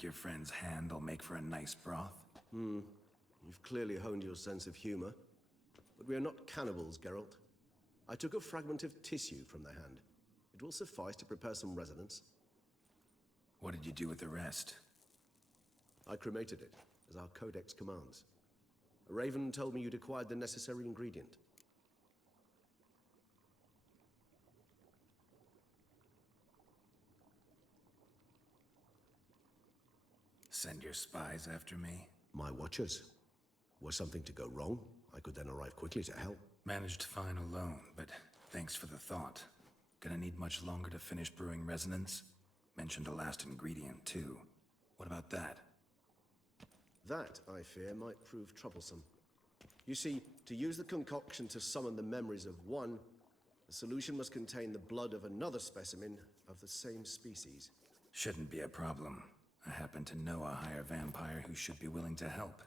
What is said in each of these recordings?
Think your friend's hand will make for a nice broth? You've clearly honed your sense of humor. But we are not cannibals, Geralt. I took a fragment of tissue from the hand. It will suffice to prepare some resonance. What did you do with the rest? I cremated it, as our codex commands. A raven told me you'd acquired the necessary ingredient. Send your spies after me? My watchers. Were something to go wrong, I could then arrive quickly to help. Managed fine alone, but thanks for the thought. Gonna need much longer to finish brewing resonance? Mentioned a last ingredient, too. What about that? That, I fear, might prove troublesome. You see, to use the concoction to summon the memories of one, the solution must contain the blood of another specimen of the same species. Shouldn't be a problem. I happen to know a higher vampire who should be willing to help.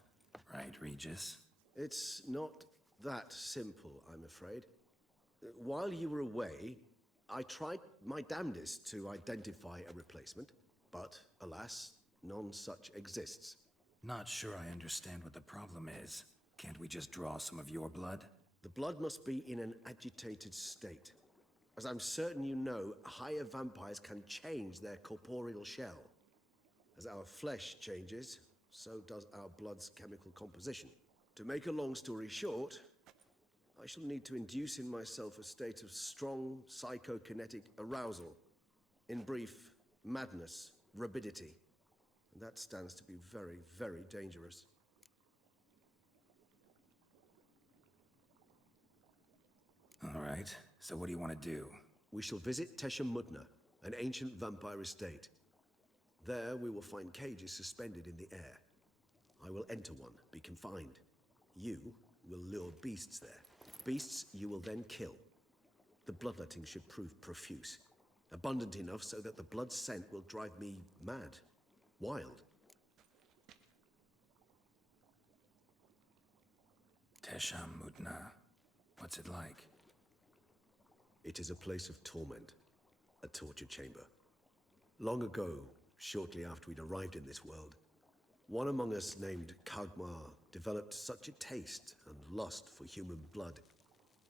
Right, Regis? It's not that simple, I'm afraid. While you were away, I tried my damnedest to identify a replacement, but alas, none such exists. Not sure I understand what the problem is. Can't we just draw some of your blood? The blood must be in an agitated state. As I'm certain you know, higher vampires can change their corporeal shell. As our flesh changes, so does our blood's chemical composition. To make a long story short, I shall need to induce in myself a state of strong psychokinetic arousal. In brief, madness, rabidity. And that stands to be very, very dangerous. All right, so what do you want to do? We shall visit Tesha Mudna, an ancient vampire estate. There we will find cages suspended in the air. I will enter one, be confined. You will lure beasts there. Beasts you will then kill. The bloodletting should prove profuse. Abundant enough so that the blood scent will drive me mad. Wild. Tesha Mudna. What's it like? It is a place of torment. A torture chamber. Long ago, shortly after we'd arrived in this world, one among us named Kagmar developed such a taste and lust for human blood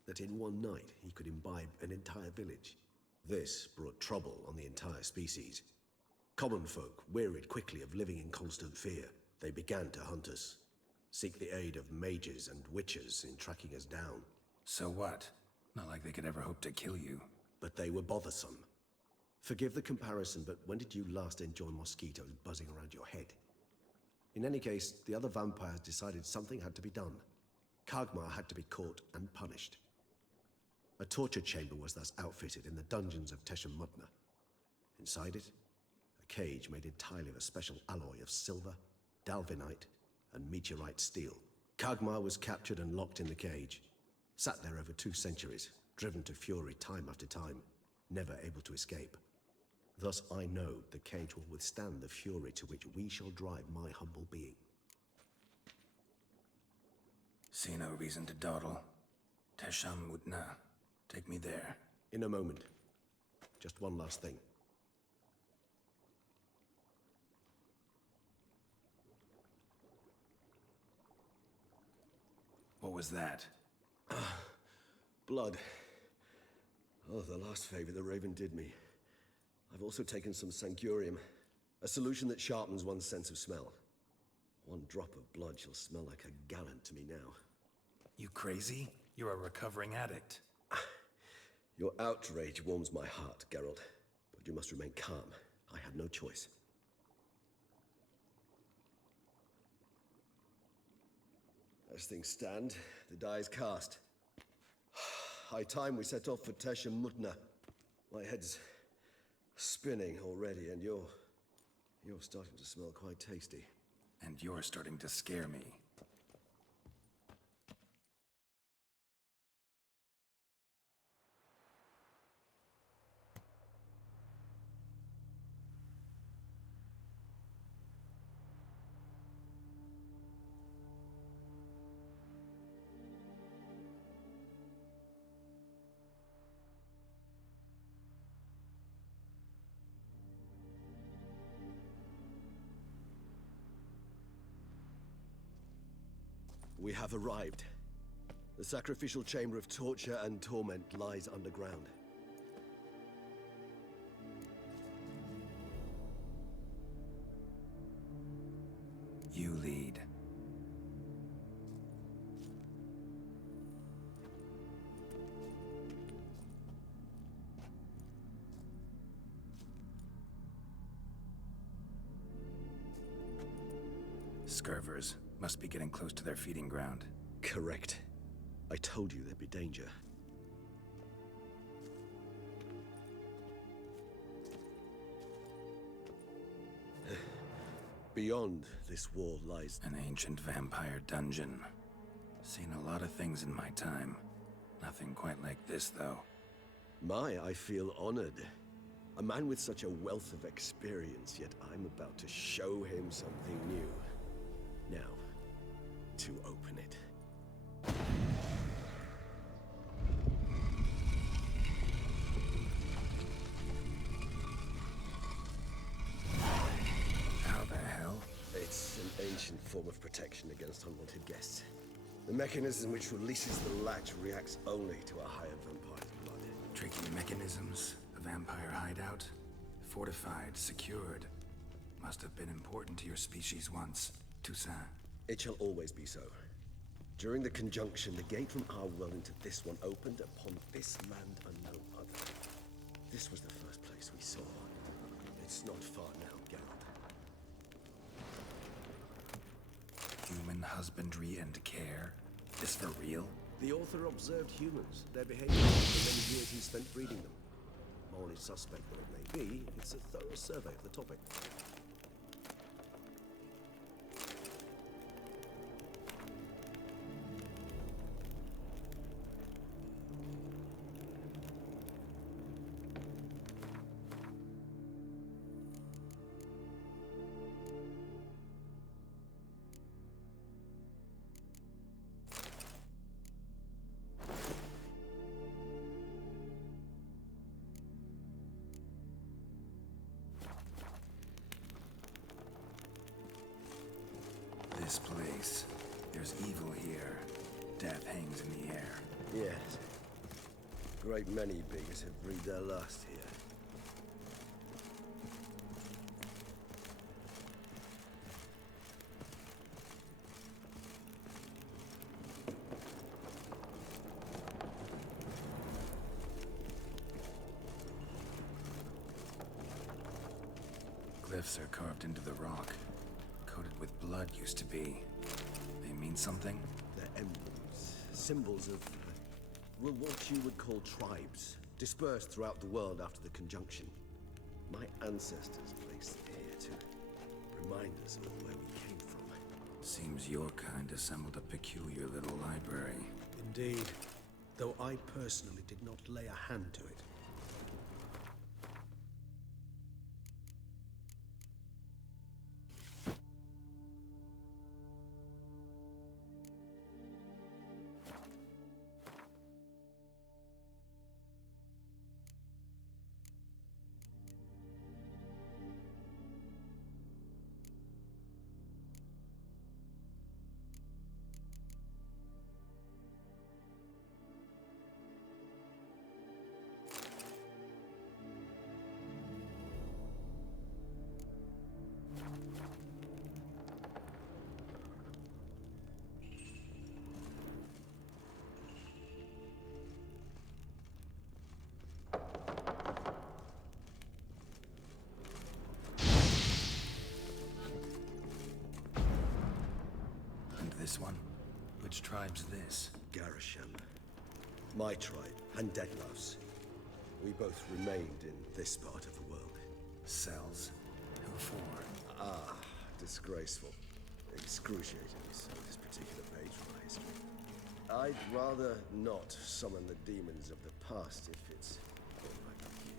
that in one night he could imbibe an entire village. This brought trouble on the entire species. Common folk wearied quickly of living in constant fear. They began to hunt us, seek the aid of mages and witches in tracking us down. So what? Not like they could ever hope to kill you. But they were bothersome. Forgive the comparison, but when did you last enjoy mosquitoes buzzing around your head? In any case, the other vampires decided something had to be done. Kagmar had to be caught and punished. A torture chamber was thus outfitted in the dungeons of Tesha Mudna. Inside it, a cage made entirely of a special alloy of silver, dalvinite, and meteorite steel. Kagmar was captured and locked in the cage. Sat there over 2 centuries, driven to fury time after time, never able to escape. Thus I know the cage will withstand the fury to which we shall drive my humble being. See no reason to dawdle. Tesha Mudna. Take me there. In a moment. Just one last thing. What was that? Blood. Oh, the last favor the Raven did me. I've also taken some Sancurium, a solution that sharpens one's sense of smell. One drop of blood shall smell like a gallon to me now. You crazy? You're a recovering addict. Your outrage warms my heart, Geralt. But you must remain calm. I had no choice. As things stand, the die is cast. High time we set off for Tesha Mudna. My head's spinning already, and you're starting to smell quite tasty. And you're starting to scare me. We have arrived. The sacrificial chamber of torture and torment lies underground. You lead. Scurvers must be getting close to their feeding ground. Correct. I told you there'd be danger. Beyond this wall lies... An ancient vampire dungeon. Seen a lot of things in my time. Nothing quite like this, though. I feel honored. A man with such a wealth of experience, yet I'm about to show him something new. Now, to open it. How the hell? It's an ancient form of protection against unwanted guests. The mechanism which releases the latch reacts only to a higher vampire's blood. Tricky mechanisms, a vampire hideout. Fortified, secured. Must have been important to your species once, Toussaint. It shall always be so. During the conjunction, the gate from our world into this one opened upon this land and no other. This was the first place we saw. It's not far now, Geralt. Human husbandry and care? This for real? The author observed humans, their behavior, the many years he spent breeding them. Morally suspect though it may be, it's a thorough survey of the topic. This place. There's evil here. Death hangs in the air. Yes. Great many beings have breathed their last here. Glyphs are carved into the rock. Coated with blood used to be. They mean something? They're emblems, symbols of, well, what you would call tribes, dispersed throughout the world after the conjunction. My ancestors placed it here to remind us of where we came from. Seems your kind assembled a peculiar little library. Indeed, though I personally did not lay a hand to it. This one? Which tribe's this? Garisham. My tribe, and Deadlouse. We both remained in this part of the world. Cells? Who for? Ah, disgraceful. Excruciatingly so, this particular page from my history. I'd rather not summon the demons of the past if it's all right with you.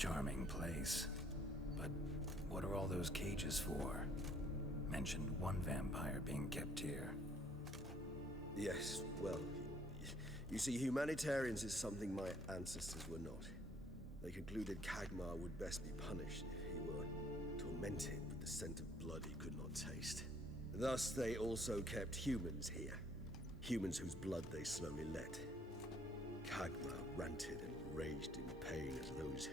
Charming place. But what are all those cages for? Mentioned one vampire being kept here. Yes, well, you see, humanitarians is something my ancestors were not. They concluded Kagmar would best be punished if he were tormented with the scent of blood he could not taste. Thus, they also kept humans here. Humans whose blood they slowly let. Kagmar ranted and raged in pain as those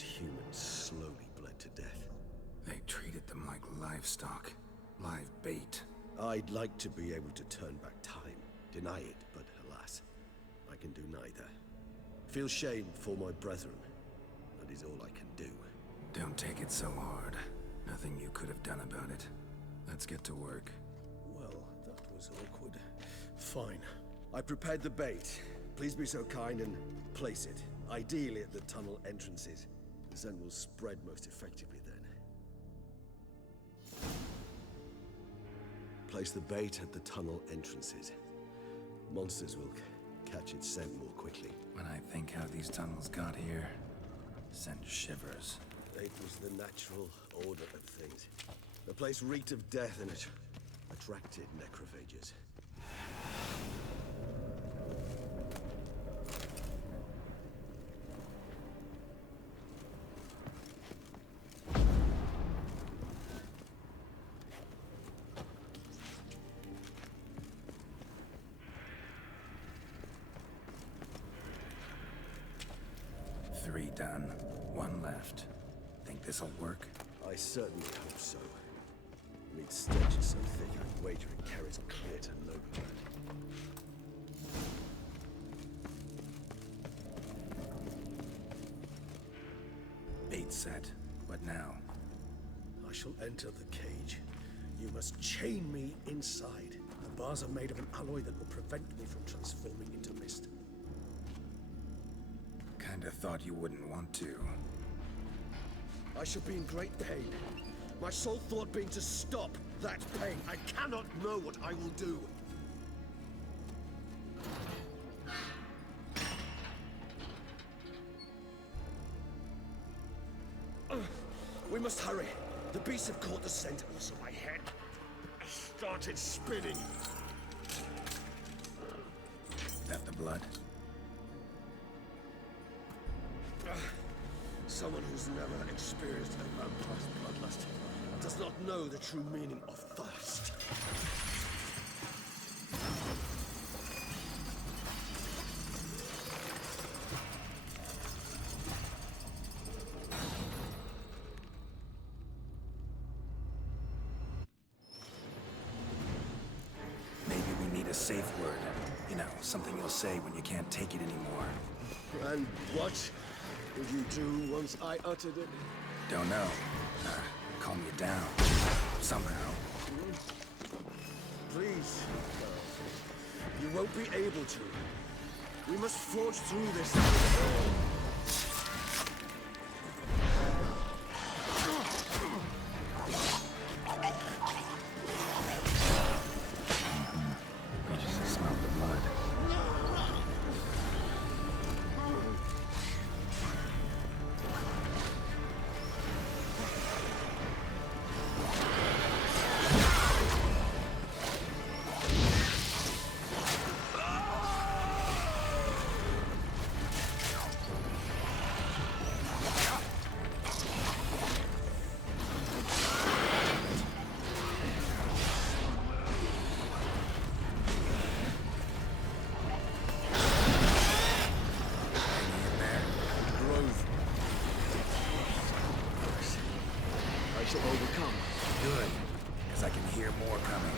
humans slowly bled to death. They treated them like livestock. Live bait. I'd like to be able to turn back time, deny it, but alas, I can do neither. Feel shame for my brethren. That is all I can do. Don't take it so hard. Nothing you could have done about it. Let's get to work. Well, that was awkward. Fine. I prepared the bait. Please be so kind and place it. Ideally at the tunnel entrances. The scent will spread most effectively then. Place the bait at the tunnel entrances. Monsters will catch its scent more quickly. When I think how these tunnels got here, send shivers. It was the natural order of things. The place reeked of death and it attracted necrophages. Three done. One left. Think this'll work? I certainly hope so. Meat stench is so thick, I'd wager it carries clear to Novigrad. Bait set. What now? I shall enter the cage. You must chain me inside. The bars are made of an alloy that will prevent me from transforming into mist. Kinda thought you wouldn't want to. I shall be in great pain. My sole thought being to stop that pain. I cannot know what I will do. We must hurry. The beasts have caught the scent. Also, my head started spinning. That the blood? Someone who's never experienced a vampire's bloodlust does not know the true meaning of thirst. Maybe we need a safe word. You know, something you'll say when you can't take it anymore. And what would you do once I uttered it? Don't know. Calm you down. Somehow. Please. You won't be able to. We must forge through this. I just smell the blood. Good, because I can hear more coming.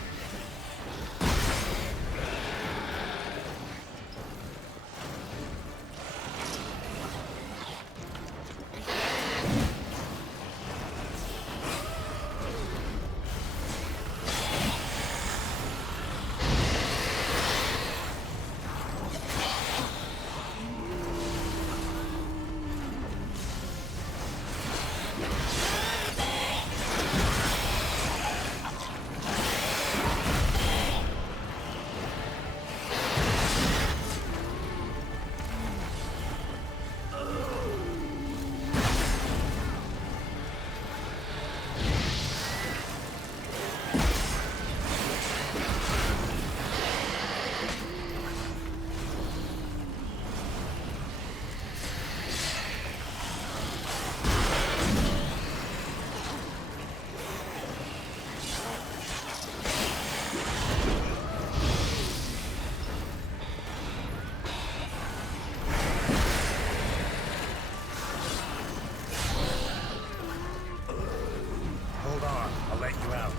you out.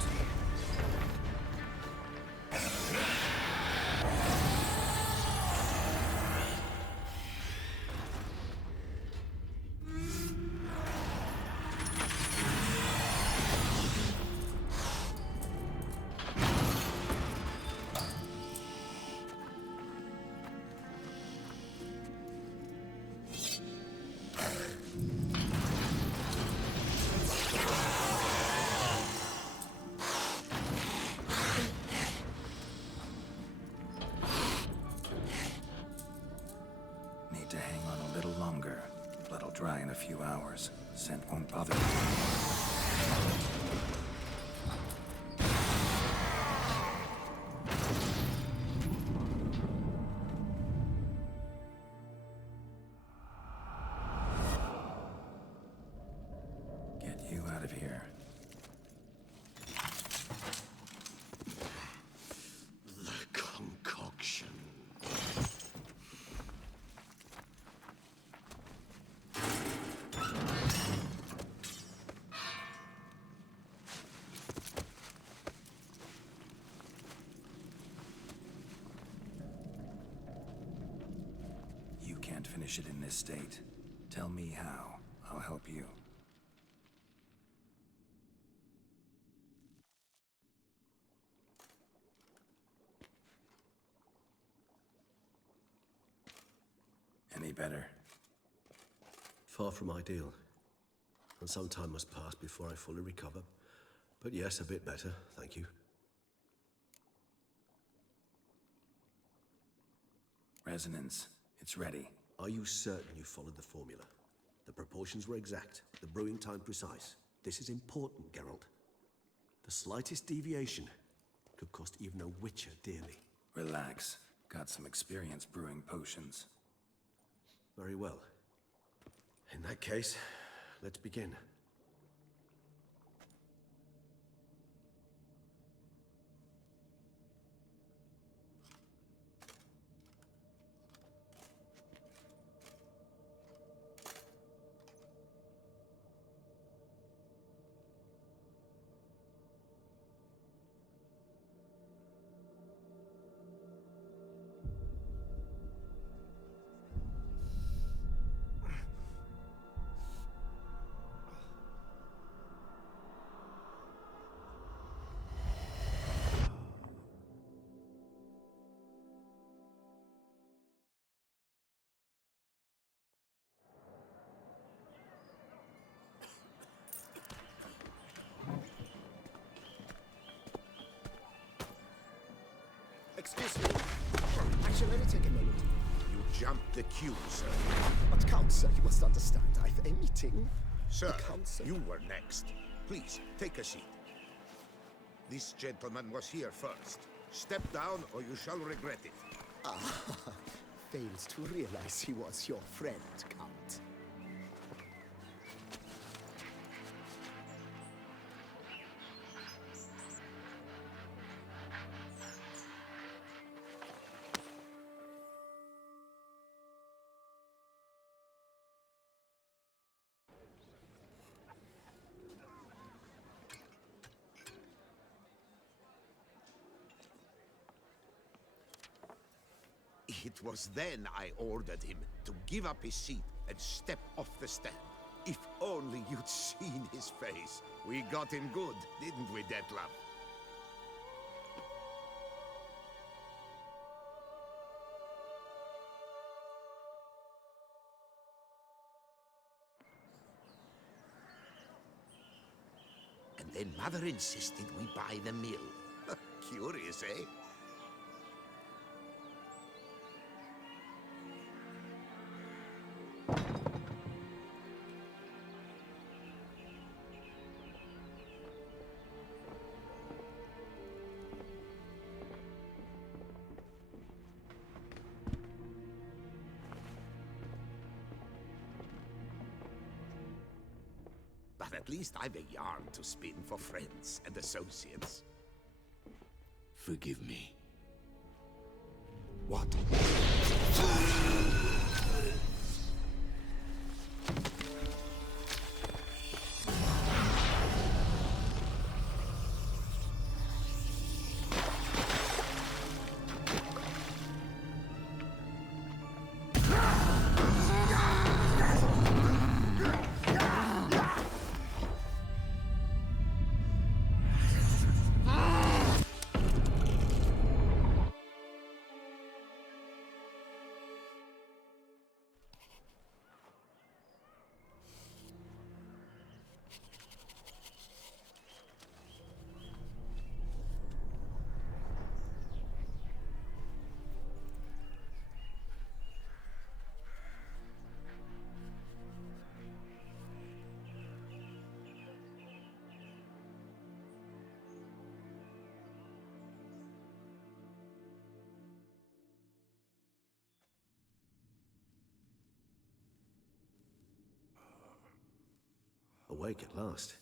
Need to hang on a little longer. Blood'll dry in a few hours. Scent won't bother you. Get you out of here. The concoction. You can't finish it in this state. Tell me how. I'll help you. Any better? Far from ideal. And some time must pass before I fully recover. But yes, a bit better, thank you. Resonance. It's ready. Are you certain you followed the formula? The proportions were exact, the brewing time precise. This is important, Geralt. The slightest deviation could cost even a witcher dearly. Relax. Got some experience brewing potions. Very well. In that case, let's begin. Excuse me. Actually, let it take a moment. You jumped the queue, sir. But Count, sir, you must understand. I've a meeting. Sir, The council. you were next. Please, take a seat. This gentleman was here first. Step down or you shall regret it. Fails to realize he was your friend, Count. It was then I ordered him to give up his seat and step off the stand. If only you'd seen his face. We got him good, didn't we, Detlef? And then Mother insisted we buy the mill. Curious, eh? But at least I've a yarn to spin for friends and associates. Forgive me. What? awake at last.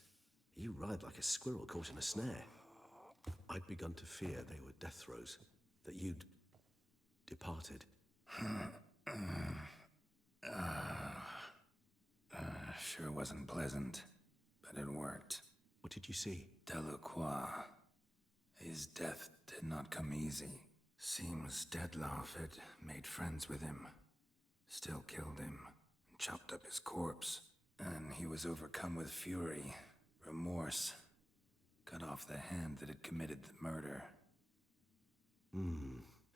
You writhe like a squirrel caught in a snare. I'd begun to fear they were death throes, that you'd departed. Sure wasn't pleasant, but it worked. What did you see? Delacroix. His death did not come easy. Seems Dettlaff had made friends with him. Still killed him, and chopped up his corpse. And he was overcome with fury, remorse. Cut off the hand that had committed the murder.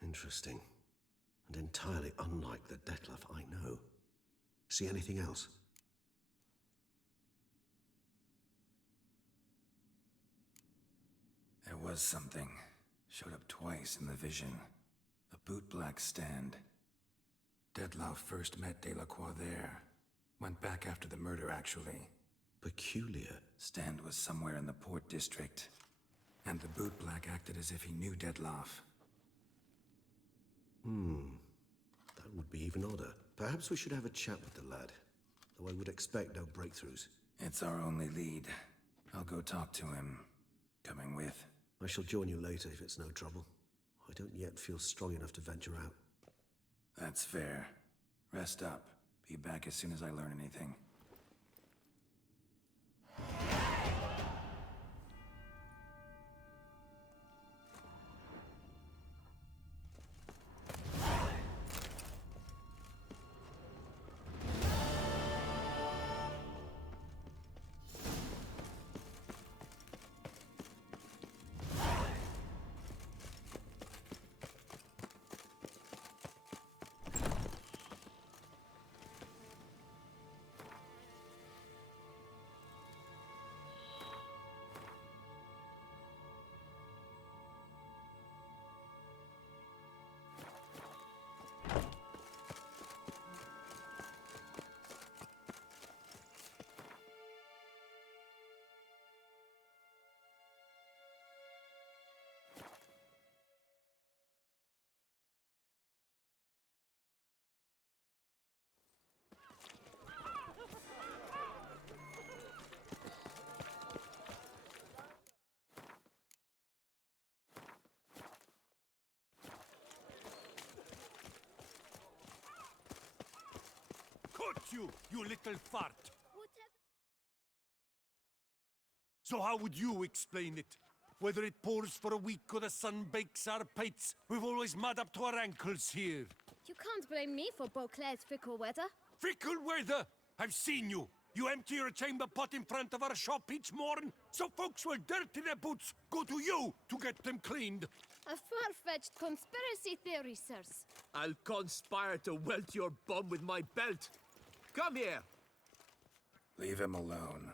Interesting. And entirely unlike the Dettlaff I know. See anything else? There was something. Showed up twice in the vision. A bootblack stand. Dettlaff first met Delacroix there. Went back after the murder, actually. Peculiar. Stand was somewhere in the port district. And the bootblack acted as if he knew Dettlaff. That would be even odder. Perhaps we should have a chat with the lad. Though I would expect no breakthroughs. It's our only lead. I'll go talk to him. Coming with? I shall join you later if it's no trouble. I don't yet feel strong enough to venture out. That's fair. Rest up. Be back as soon as I learn anything. You little fart! So how would you explain it? Whether it pours for a week or the sun bakes our pates, we've always mud up to our ankles here. You can't blame me for Beauclair's fickle weather. Fickle weather! I've seen you! You empty your chamber pot in front of our shop each morn, so folks will dirty their boots, go to you to get them cleaned. A far-fetched conspiracy theory, sirs. I'll conspire to welt your bum with my belt. Come here! Leave him alone.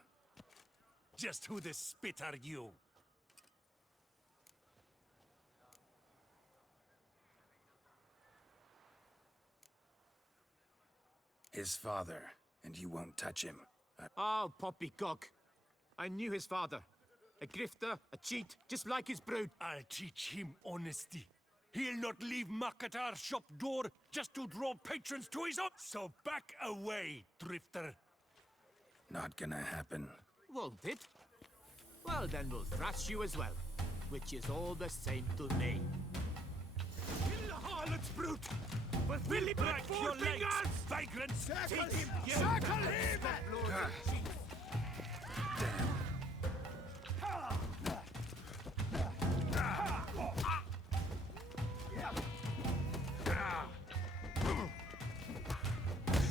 Just who the spit are you? His father, and you won't touch him. Oh, poppycock. I knew his father. A grifter, a cheat, just like his brood. I'll teach him honesty. He'll not leave muck at our shop door just to draw patrons to his own. So back away, drifter. Not gonna happen. Won't it? Well, then we'll thrash you as well. Which is all the same to me. Kill the harlot's brute! But will he break your legs, vagrants? Circle him! You Circle him!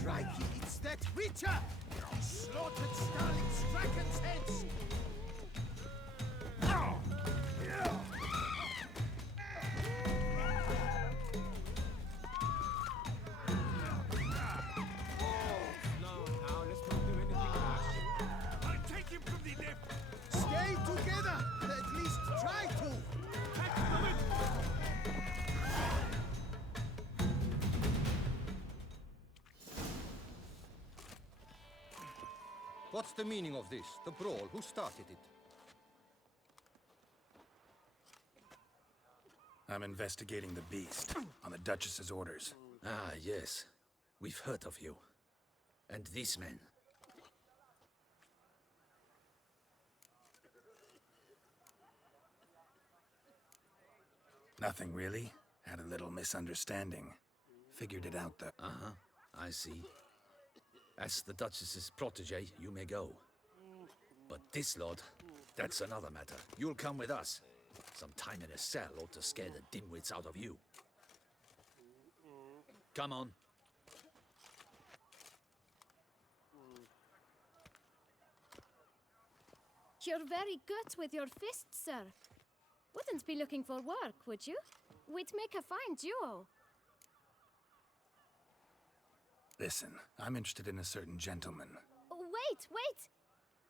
Crikey, it's that Witcher! He slaughtered Starling Strachan's heads! Stay together! At least try to! What's the meaning of this? The brawl? Who started it? I'm investigating the beast, on the Duchess's orders. Ah, yes. We've heard of you. And this man. Nothing really. Had a little misunderstanding. Figured it out though. Uh-huh. I see. As the Duchess's protege, you may go. But this lot, that's another matter. You'll come with us. Some time in a cell ought to scare the dimwits out of you. Come on. You're very good with your fists, sir. Wouldn't be looking for work, would you? We'd make a fine duo. Listen, I'm interested in a certain gentleman. Oh, wait!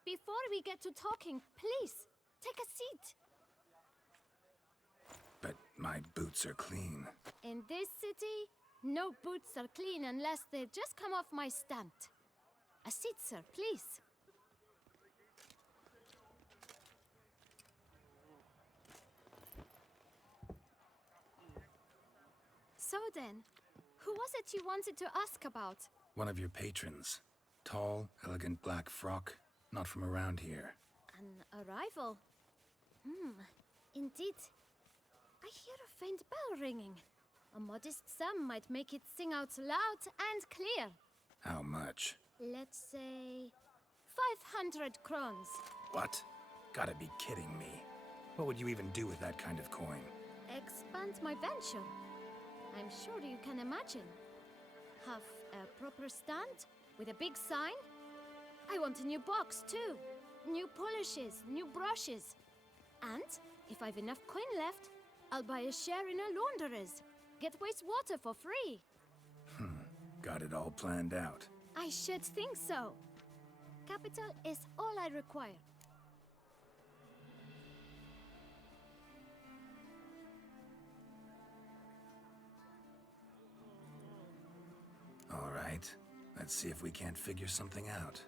Before we get to talking, please, take a seat. But my boots are clean. In this city, no boots are clean unless they just come off my stand. A seat, sir, please. So then, who was it you wanted to ask about? One of your patrons. Tall, elegant black frock. Not from around here. An arrival? Indeed. I hear a faint bell ringing. A modest sum might make it sing out loud and clear. How much? Let's say 500 crowns. What? Gotta be kidding me. What would you even do with that kind of coin? Expand my venture. I'm sure you can imagine. Have a proper stand with a big sign. I want a new box too. New polishes, new brushes. And if I've enough coin left, I'll buy a share in a launderer's. Get wastewater for free. Got it all planned out. I should think so. Capital is all I require. All right. Let's see if we can't figure something out.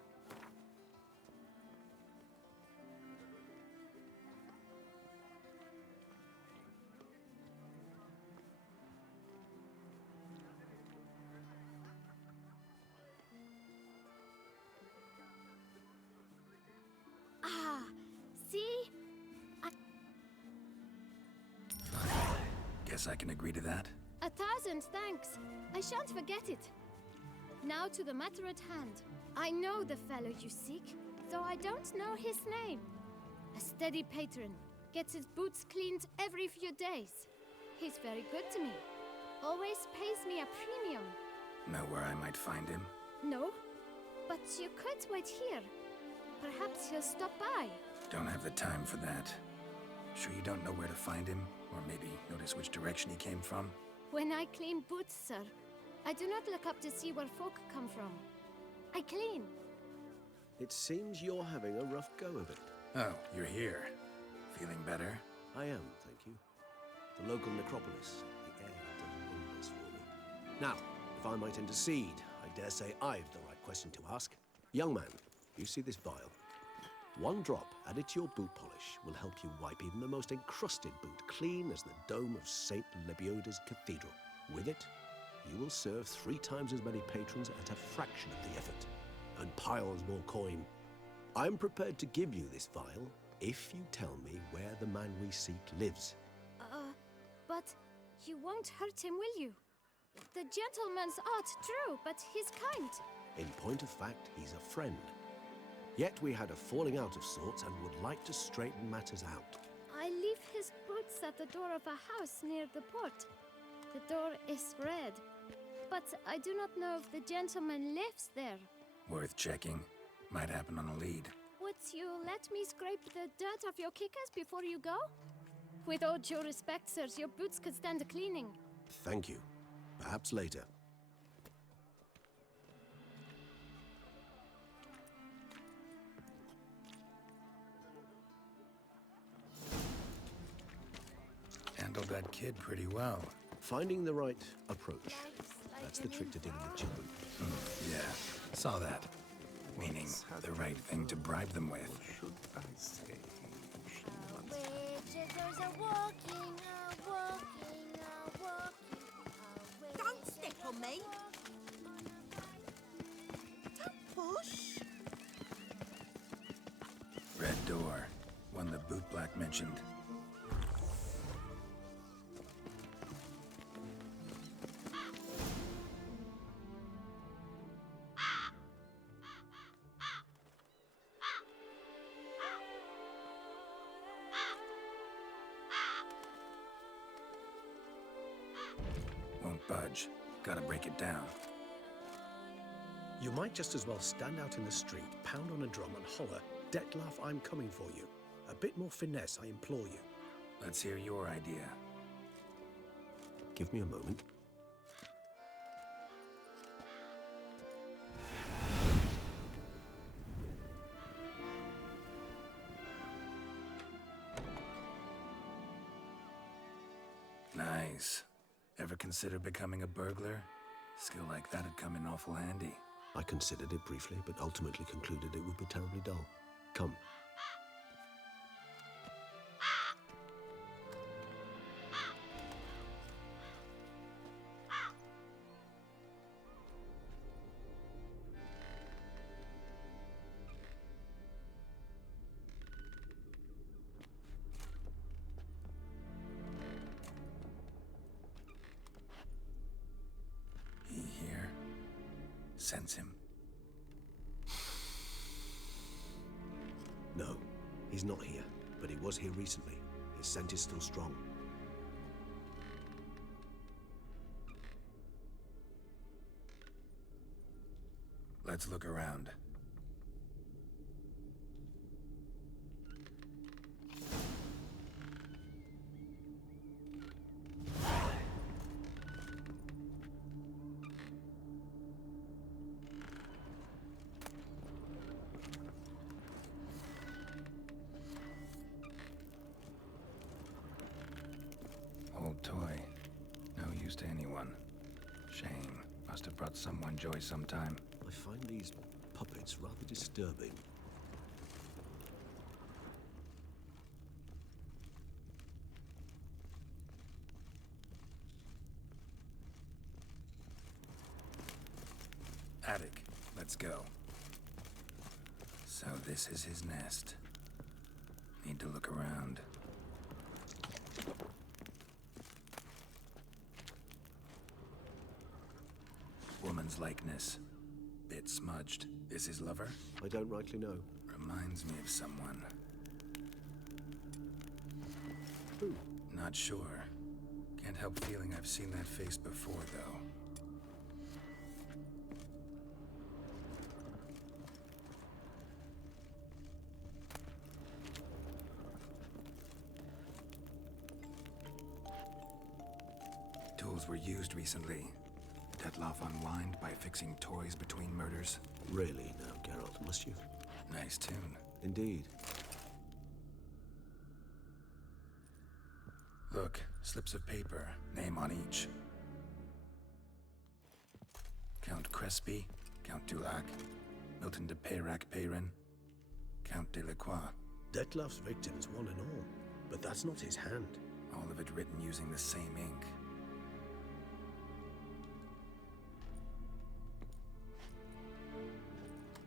See? Guess I can agree to that. 1,000 thanks. I shan't forget it. Now to the matter at hand. I know the fellow you seek, though I don't know his name. A steady patron. Gets his boots cleaned every few days. He's very good to me. Always pays me a premium. Know where I might find him? No, but you could wait here. Perhaps he'll stop by. Don't have the time for that. Sure you don't know where to find him? Or maybe notice which direction he came from? When I clean boots, sir, I do not look up to see where folk come from. I clean. It seems you're having a rough go of it. Oh, you're here. Feeling better? I am, thank you. The local necropolis, the air does wonders for me. Now, if I might intercede, I dare say I've the right question to ask. Young man, you see this vial? One drop added to your boot polish will help you wipe even the most encrusted boot clean as the dome of St. Lebioda's Cathedral. With it, you will serve 3 times as many patrons at a fraction of the effort, and piles more coin. I'm prepared to give you this vial if you tell me where the man we seek lives. But you won't hurt him, will you? The gentleman's art, true, but he's kind. In point of fact, he's a friend. Yet we had a falling out of sorts and would like to straighten matters out. I leave his boots at the door of a house near the port. The door is red, but I do not know if the gentleman lives there. Worth checking. Might happen on a lead. Would you let me scrape the dirt off your kickers before you go? With all due respect, sirs, your boots could stand a cleaning. Thank you. Perhaps later. Handled that kid pretty well. Finding the right approach. That's the trick to dealing with children. Yeah, saw that. Meaning, the right thing to bribe them with. Should I say? Don't step on me! Don't push! Red door. One the boot black mentioned. budge. Gotta break it down. You might just as well stand out in the street, pound on a drum and holler, "Detlef, I'm coming for you." A bit more finesse, I implore you. Let's hear your idea. Give me a moment. Nice. Ever consider becoming a burglar? Skill like that'd come in awful handy. I considered it briefly, but ultimately concluded it would be terribly dull. Come. Sense him. No, he's not here, but he was here recently. His scent is still strong. Let's look around. Old toy. No use to anyone. Shame. Must have brought someone joy sometime. I find these puppets rather disturbing. Attic. Let's go. So this is his nest. Need to look around. Woman's likeness. Bit smudged. Is his lover? I don't rightly know. Reminds me of someone. Who? Not sure. Can't help feeling I've seen that face before, though. Tools were used recently. Detlef unwind by fixing toys between murders. Really now, Geralt, must you? Nice tune. Indeed. Look, slips of paper, name on each. Count Crespi, Count Dulac, Milton de Peyrac-Peyrin, Count Delacroix. Detlef's victims, one and all. But that's not his hand. All of it written using the same ink.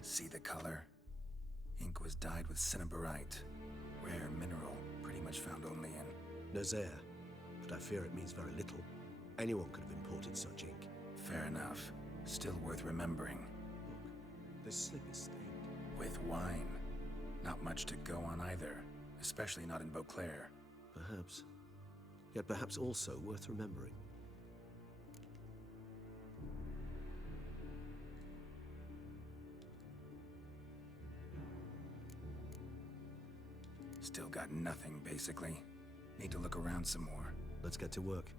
See the color? Ink was dyed with cinnabarite. Rare mineral, pretty much found only in Nazaire, but I fear it means very little. Anyone could have imported such ink. Fair enough. Still worth remembering. Look, this slip is stained. With wine. Not much to go on either, especially not in Beauclair. Perhaps. Yet perhaps also worth remembering. Still got nothing, basically. Need to look around some more. Let's get to work.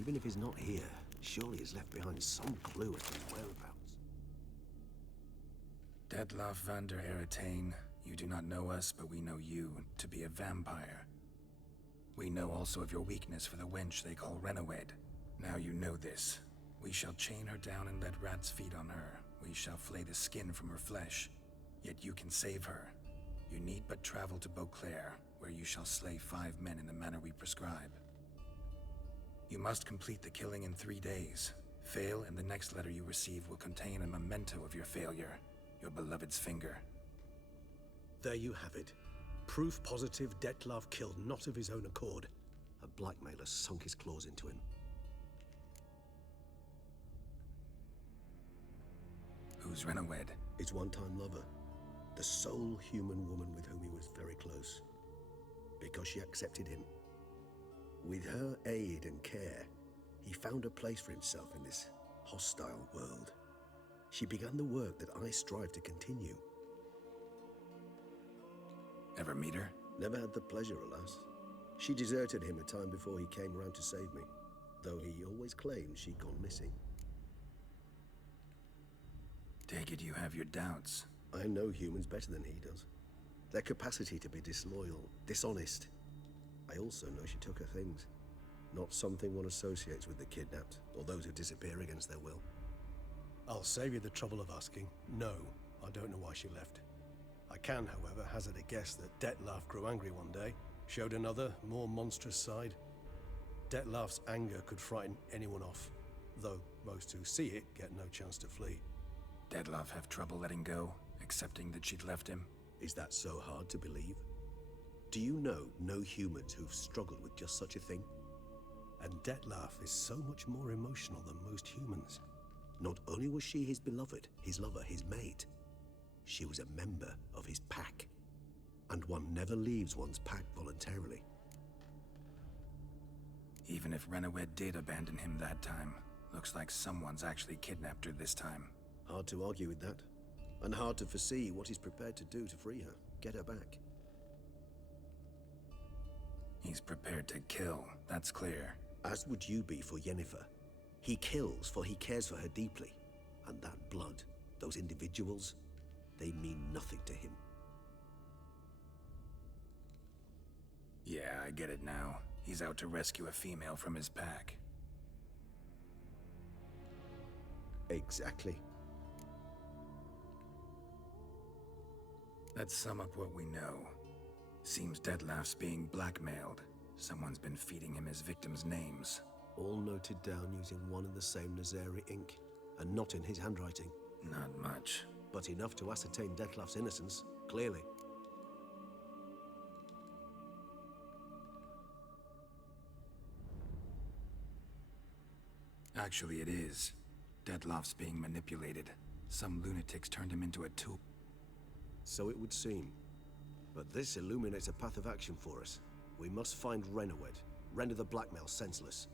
Even if he's not here, surely he's left behind some clue as to his whereabouts. Detlef van der Eretain, you do not know us, but we know you to be a vampire. We know also of your weakness for the wench they call Renowed. Now you know this. We shall chain her down and let rats feed on her. We shall flay the skin from her flesh. Yet you can save her. You need but travel to Beauclair, where you shall slay 5 men in the manner we prescribe. You must complete the killing in 3 days. Fail, and the next letter you receive will contain a memento of your failure. Your beloved's finger. There you have it. Proof positive Dettlaff killed not of his own accord. A blackmailer sunk his claws into him. Who's Renowed? His one-time lover. The sole human woman with whom he was very close. Because she accepted him. With her aid and care, he found a place for himself in this hostile world. She began the work that I strive to continue. Ever meet her? Never had the pleasure, alas. She deserted him a time before he came around to save me, though he always claimed she'd gone missing. Take it you have your doubts. I know humans better than he does. Their capacity to be disloyal, dishonest. I also know she took her things. Not something one associates with the kidnapped, or those who disappear against their will. I'll save you the trouble of asking. No, I don't know why she left. I can, however, hazard a guess that Dettlaff grew angry one day, showed another, more monstrous side. Dettlaff's anger could frighten anyone off, though most who see it get no chance to flee. Dettlaff have trouble letting go, accepting that she'd left him? Is that so hard to believe? Do you know no humans who've struggled with just such a thing? And Dettlaff is so much more emotional than most humans. Not only was she his beloved, his lover, his mate, she was a member of his pack. And one never leaves one's pack voluntarily. Even if Renowed did abandon him that time, looks like someone's actually kidnapped her this time. Hard to argue with that. And hard to foresee what he's prepared to do to free her, get her back. He's prepared to kill, that's clear. As would you be for Yennefer. He kills for he cares for her deeply. And that blood, those individuals, they mean nothing to him. Yeah, I get it now. He's out to rescue a female from his pack. Exactly. Let's sum up what we know. Seems Dettlaff's being blackmailed. Someone's been feeding him his victims' names. All noted down using one and the same Nazari ink, and not in his handwriting. Not much. But enough to ascertain Dettlaff's innocence, clearly. Actually, it is. Dettlaff's being manipulated. Some lunatics turned him into a tool. So it would seem. But this illuminates a path of action for us. We must find Renowed, render the blackmail senseless.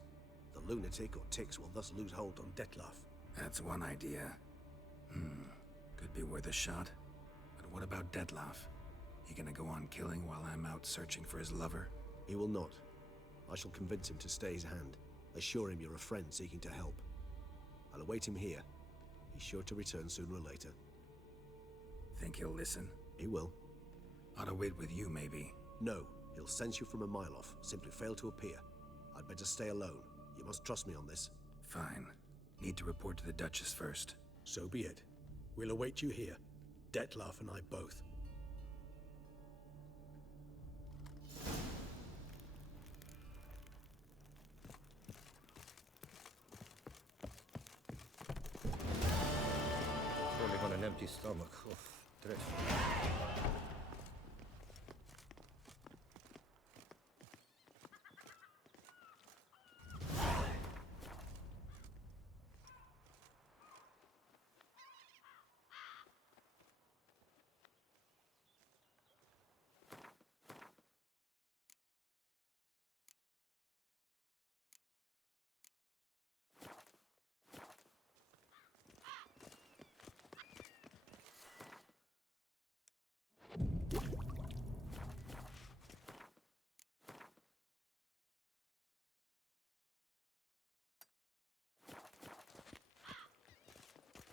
The lunatic or ticks will thus lose hold on Dettlaff. That's one idea. Could be worth a shot. But what about Dettlaff? He gonna go on killing while I'm out searching for his lover? He will not. I shall convince him to stay his hand. Assure him you're a friend seeking to help. I'll await him here. He's sure to return sooner or later. Think he'll listen? He will. Ought to wait with you, maybe. No, he'll sense you from a mile off. Simply fail to appear. I'd better stay alone. You must trust me on this. Fine. Need to report to the Duchess first. So be it. We'll await you here. Dettlaff and I both. Surely on an empty stomach. Oh, dreadful.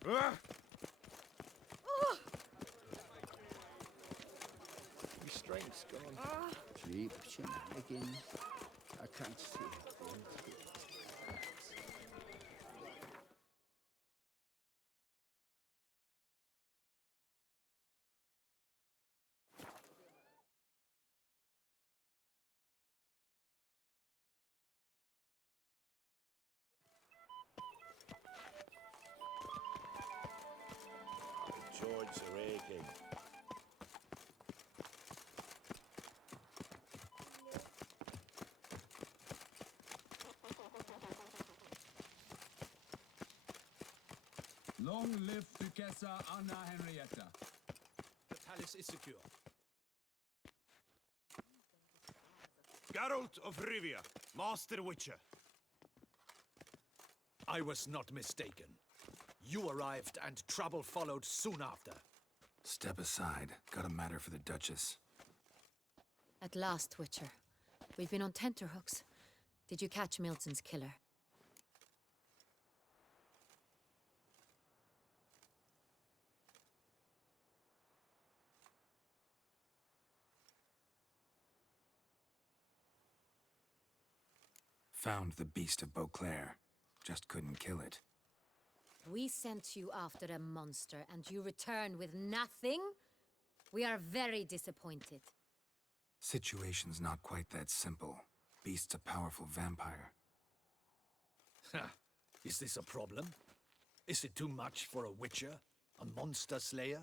Oh! Restraint's gone. Cheap shenanigans. I can't see it. Joints are aching. Long live Duchessa Anna Henrietta. The palace is secure. Geralt of Rivia, Master Witcher. I was not mistaken. You arrived and trouble followed soon after. Step aside. Got a matter for the Duchess. At last, Witcher. We've been on tenterhooks. Did you catch Milton's killer? Found the beast of Beauclair. Just couldn't kill it. We sent you after a monster, and you return with nothing? We are very disappointed. Situation's not quite that simple. Beast's a powerful vampire. Ha! Is this a problem? Is it too much for a witcher? A monster slayer?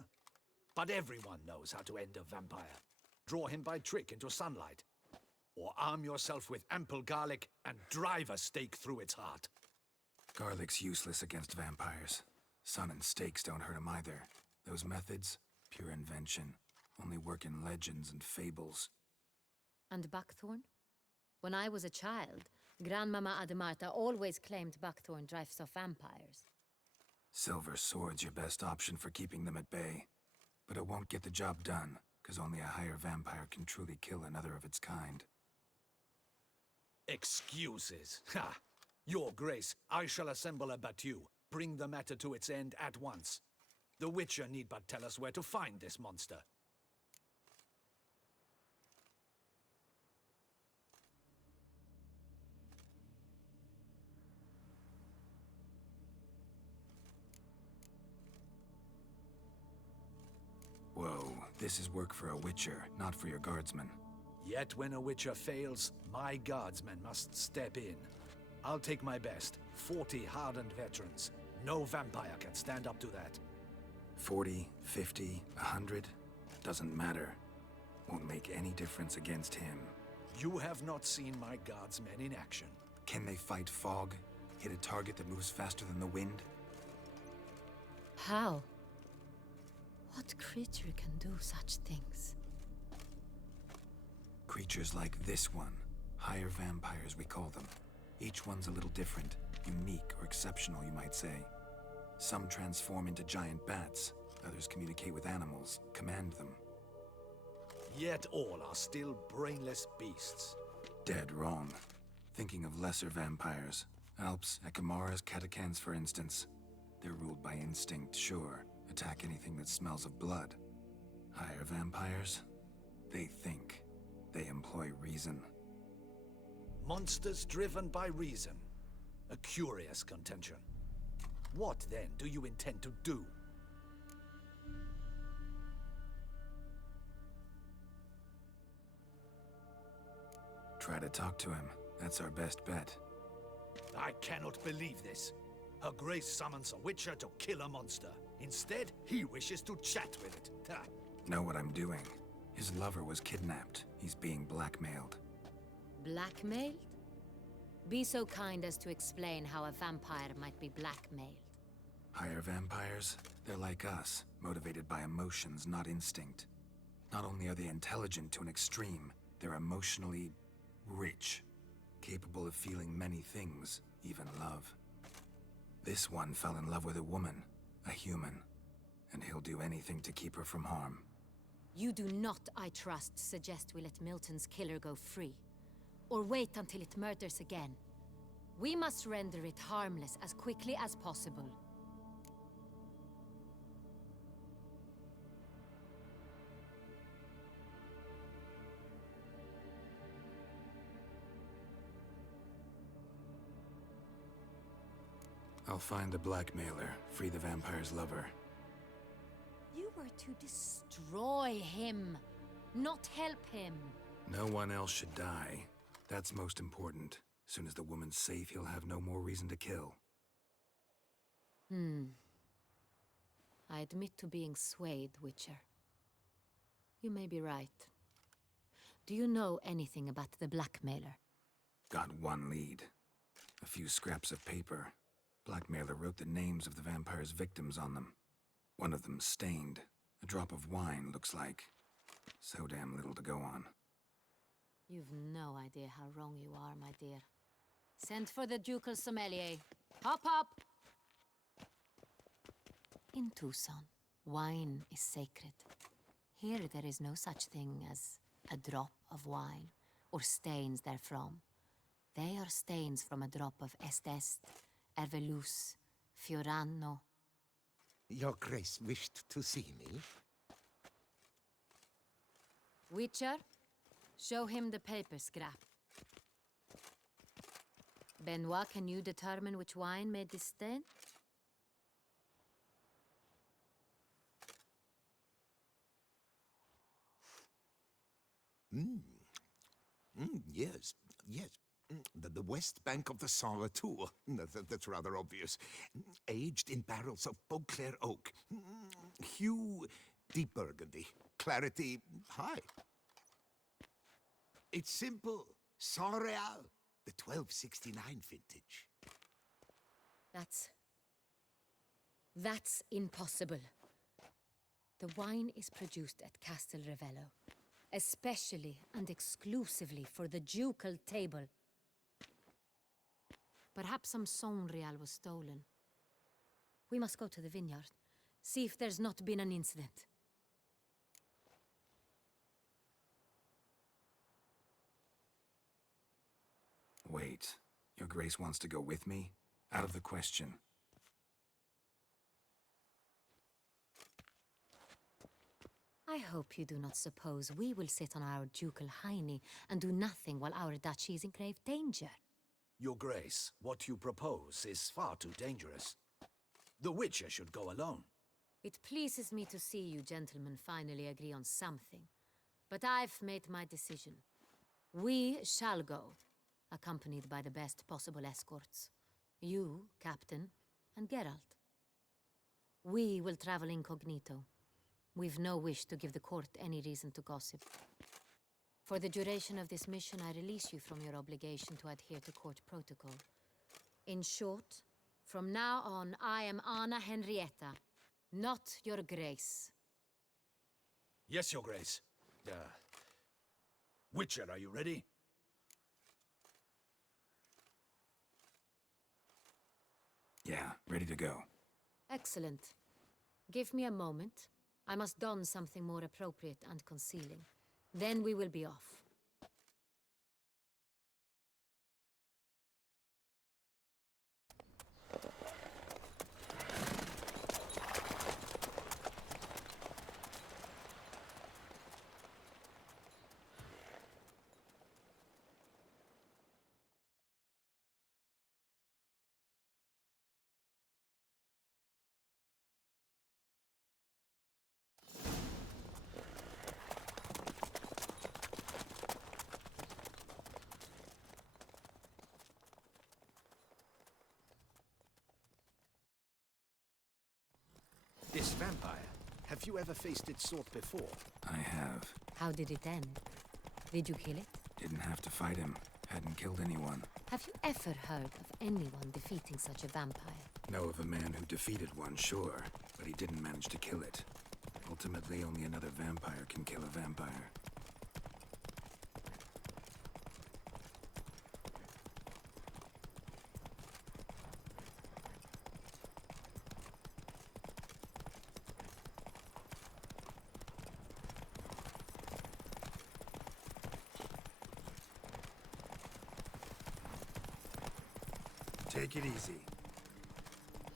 But everyone knows how to end a vampire. Draw him by trick into sunlight. Or arm yourself with ample garlic and drive a stake through its heart. Garlic's useless against vampires. Sun and stakes don't hurt him either. Those methods, pure invention. Only work in legends and fables. And buckthorn? When I was a child, Grandmama Ademarta always claimed buckthorn drives off vampires. Silver sword's your best option for keeping them at bay. But it won't get the job done, because only a higher vampire can truly kill another of its kind. Excuses. Ha! Your Grace, I shall assemble a battue. Bring the matter to its end at once. The Witcher need but tell us where to find this monster. Whoa, this is work for a Witcher, not for your guardsmen. Yet when a Witcher fails, my guardsmen must step in. I'll take my best. 40 hardened veterans. No vampire can stand up to that. 40, 50, 100? Doesn't matter. Won't make any difference against him. You have not seen my guardsmen in action. Can they fight fog? Hit a target that moves faster than the wind? How? What creature can do such things? Creatures like this one. Higher vampires, we call them. Each one's a little different. Unique or exceptional, you might say. Some transform into giant bats. Others communicate with animals, command them. Yet all are still brainless beasts. Dead wrong. Thinking of lesser vampires. Alps, Ekamaras, Catacans, for instance. They're ruled by instinct, sure. Attack anything that smells of blood. Higher vampires? They think. They employ reason. Monsters driven by reason. A curious contention. What, then, do you intend to do? Try to talk to him. That's our best bet. I cannot believe this. Her Grace summons a Witcher to kill a monster. Instead, he wishes to chat with it. Ha. Know what I'm doing. His lover was kidnapped. He's being blackmailed. Blackmailed? Be so kind as to explain how a vampire might be blackmailed. Higher vampires? They're like us, motivated by emotions, not instinct. Not only are they intelligent to an extreme, they're emotionally rich, capable of feeling many things, even love. This one fell in love with a woman, a human, and he'll do anything to keep her from harm. You do not, I trust, suggest we let Milton's killer go free. Or wait until it murders again. We must render it harmless as quickly as possible. I'll find the blackmailer, free the vampire's lover. You were to destroy him, not help him. No one else should die. That's most important. As soon as the woman's safe, he'll have no more reason to kill. I admit to being swayed, Witcher. You may be right. Do you know anything about the blackmailer? Got one lead. A few scraps of paper. Blackmailer wrote the names of the vampire's victims on them. One of them stained. A drop of wine, looks like. So damn little to go on. You've no idea how wrong you are, my dear. Send for the ducal sommelier. Hop, hop! In Tucson, wine is sacred. Here there is no such thing as a drop of wine, or stains therefrom. They are stains from a drop of Est, Ervelus, Fiorano. Your Grace wished to see me? Witcher, show him the paper scrap. Benoit, can you determine which wine made this stain? Yes, yes. The west bank of the Saar too. That's rather obvious. Aged in barrels of Beauclair oak. Hue, deep burgundy. Clarity, high. It's simple. Saar-Real, the 1269 vintage. That's impossible. The wine is produced at Castel Ravello, especially and exclusively for the ducal table. Perhaps some Saint-Real was stolen. We must go to the vineyard, see if there's not been an incident. Wait, Your Grace wants to go with me? Out of the question. I hope you do not suppose we will sit on our ducal hiney and do nothing while our duchy is in grave danger. Your Grace, what you propose is far too dangerous. The Witcher should go alone. It pleases me to see you gentlemen finally agree on something. But I've made my decision. We shall go, accompanied by the best possible escorts. You, Captain, and Geralt. We will travel incognito. We've no wish to give the court any reason to gossip. For the duration of this mission, I release you from your obligation to adhere to court protocol. In short, from now on, I am Anna Henrietta, not Your Grace. Yes, Your Grace. Witcher, are you ready? Yeah, ready to go. Excellent. Give me a moment. I must don something more appropriate and concealing. Then we will be off. This vampire, have you ever faced its sort before? I have. How did it end? Did you kill it? Didn't have to fight him. Hadn't killed anyone. Have you ever heard of anyone defeating such a vampire? Know of a man who defeated one, sure, but he didn't manage to kill it. Ultimately, only another vampire can kill a vampire. Take it easy.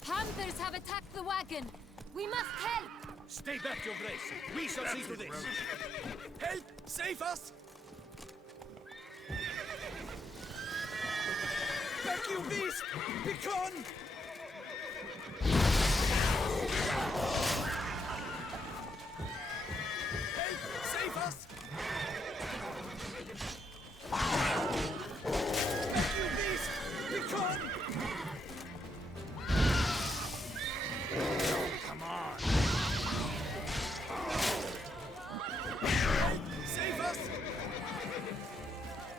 Panthers have attacked the wagon! We must help! Stay back, Your Grace. We shall see to this. Help! Save us! Back, you beast! Begone!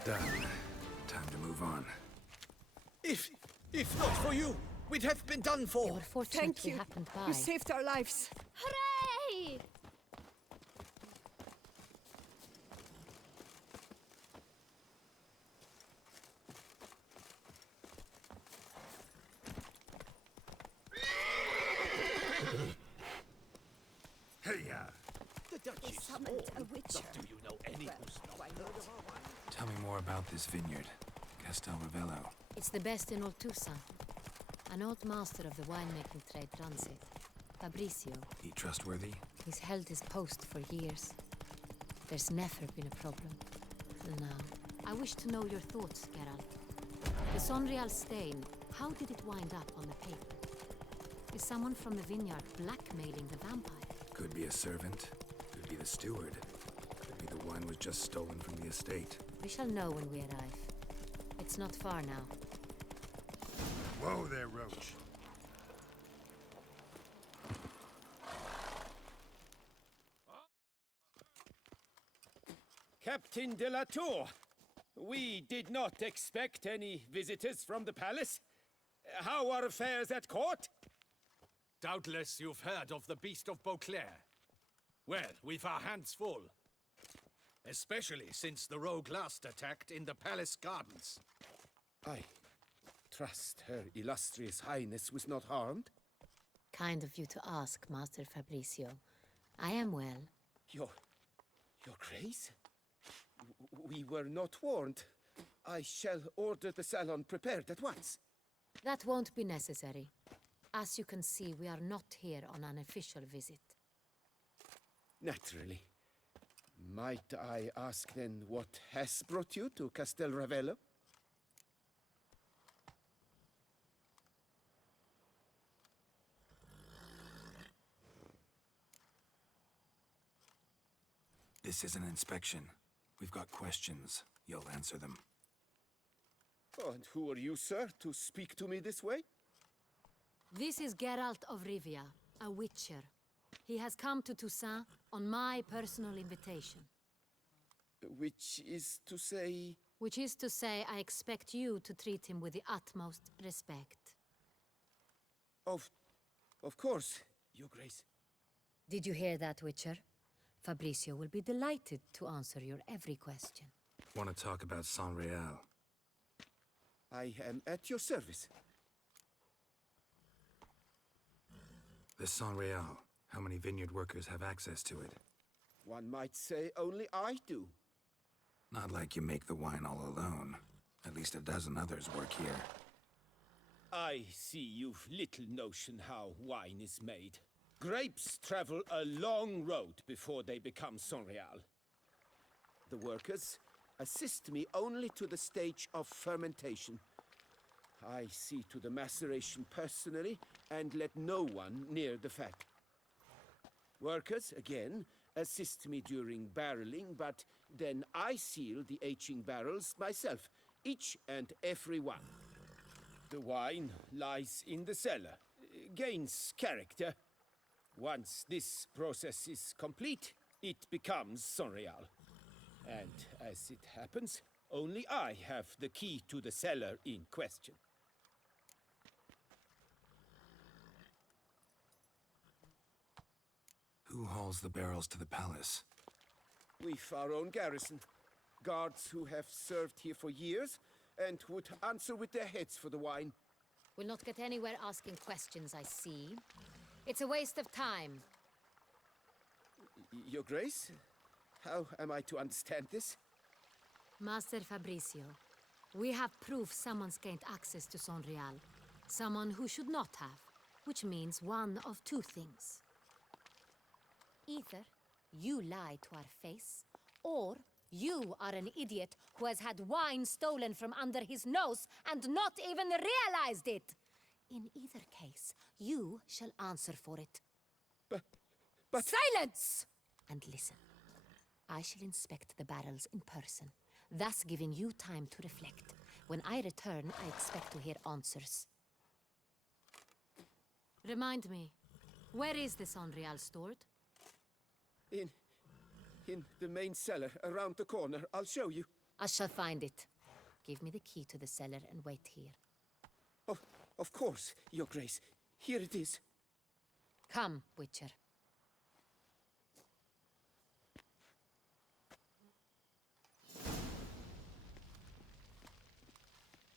Done. Time to move on. If not for you, we'd have been done for. They were fortunate Thank we you. happened by. You saved our lives. Hooray! They summoned a witcher. Do you know any who's not? Tell me more about this vineyard. Castel Ravello. It's the best in all Toussaint. An old master of the winemaking trade runs it. Fabrizio. He trustworthy? He's held his post for years. There's never been a problem. Till now. I wish to know your thoughts, Geralt. The Sonreal stain, how did it wind up on the paper? Is someone from the vineyard blackmailing the vampire? Could be a servant. Could be the steward. Could be the wine was just stolen from the estate. We shall know when we arrive. It's not far now. Whoa there, Roach. Captain de la Tour, we did not expect any visitors from the palace. How are affairs at court? Doubtless you've heard of the Beast of Beauclair. Well, we've our hands full. Especially since the rogue last attacked in the palace gardens. I trust Her Illustrious Highness was not harmed? Kind of you to ask, Master Fabrizio. I am well. Your Grace? We were not warned. I shall order the salon prepared at once. That won't be necessary. As you can see, we are not here on an official visit. Naturally. Might I ask then what has brought you to Castel Ravello? This is an inspection. We've got questions. You'll answer them. Oh, and who are you, sir, to speak to me this way? This is Geralt of Rivia, a witcher. He has come to Toussaint on my personal invitation. Which is to say... Which is to say, I expect you to treat him with the utmost respect. Of course, Your Grace. Did you hear that, Witcher? Fabrizio will be delighted to answer your every question. Want to talk about Sonreal? I am at your service. The Sonreal. How many vineyard workers have access to it? One might say only I do. Not like you make the wine all alone. At least a dozen others work here. I see you've little notion how wine is made. Grapes travel a long road before they become Sonreal. The workers assist me only to the stage of fermentation. I see to the maceration personally and let no one near the fat. Workers, again, assist me during barreling, but then I seal the aging barrels myself, each and every one. The wine lies in the cellar, gains character. Once this process is complete, it becomes Sonreal. And as it happens, only I have the key to the cellar in question. Who hauls the barrels to the palace? We've our own garrison. Guards who have served here for years and would answer with their heads for the wine. We'll not get anywhere asking questions, I see. It's a waste of time. Your Grace? How am I to understand this? Master Fabrizio, we have proof someone's gained access to Sonreal. Someone who should not have, which means one of two things. Either you lie to our face, or you are an idiot who has had wine stolen from under his nose and not even realized it. In either case, you shall answer for it. But... Silence! And listen. I shall inspect the barrels in person, thus giving you time to reflect. When I return, I expect to hear answers. Remind me, where is the Sonreal stored? In the main cellar, around the corner. I'll show you. I shall find it. Give me the key to the cellar and wait here. Oh, of course, Your Grace. Here it is. Come, Witcher.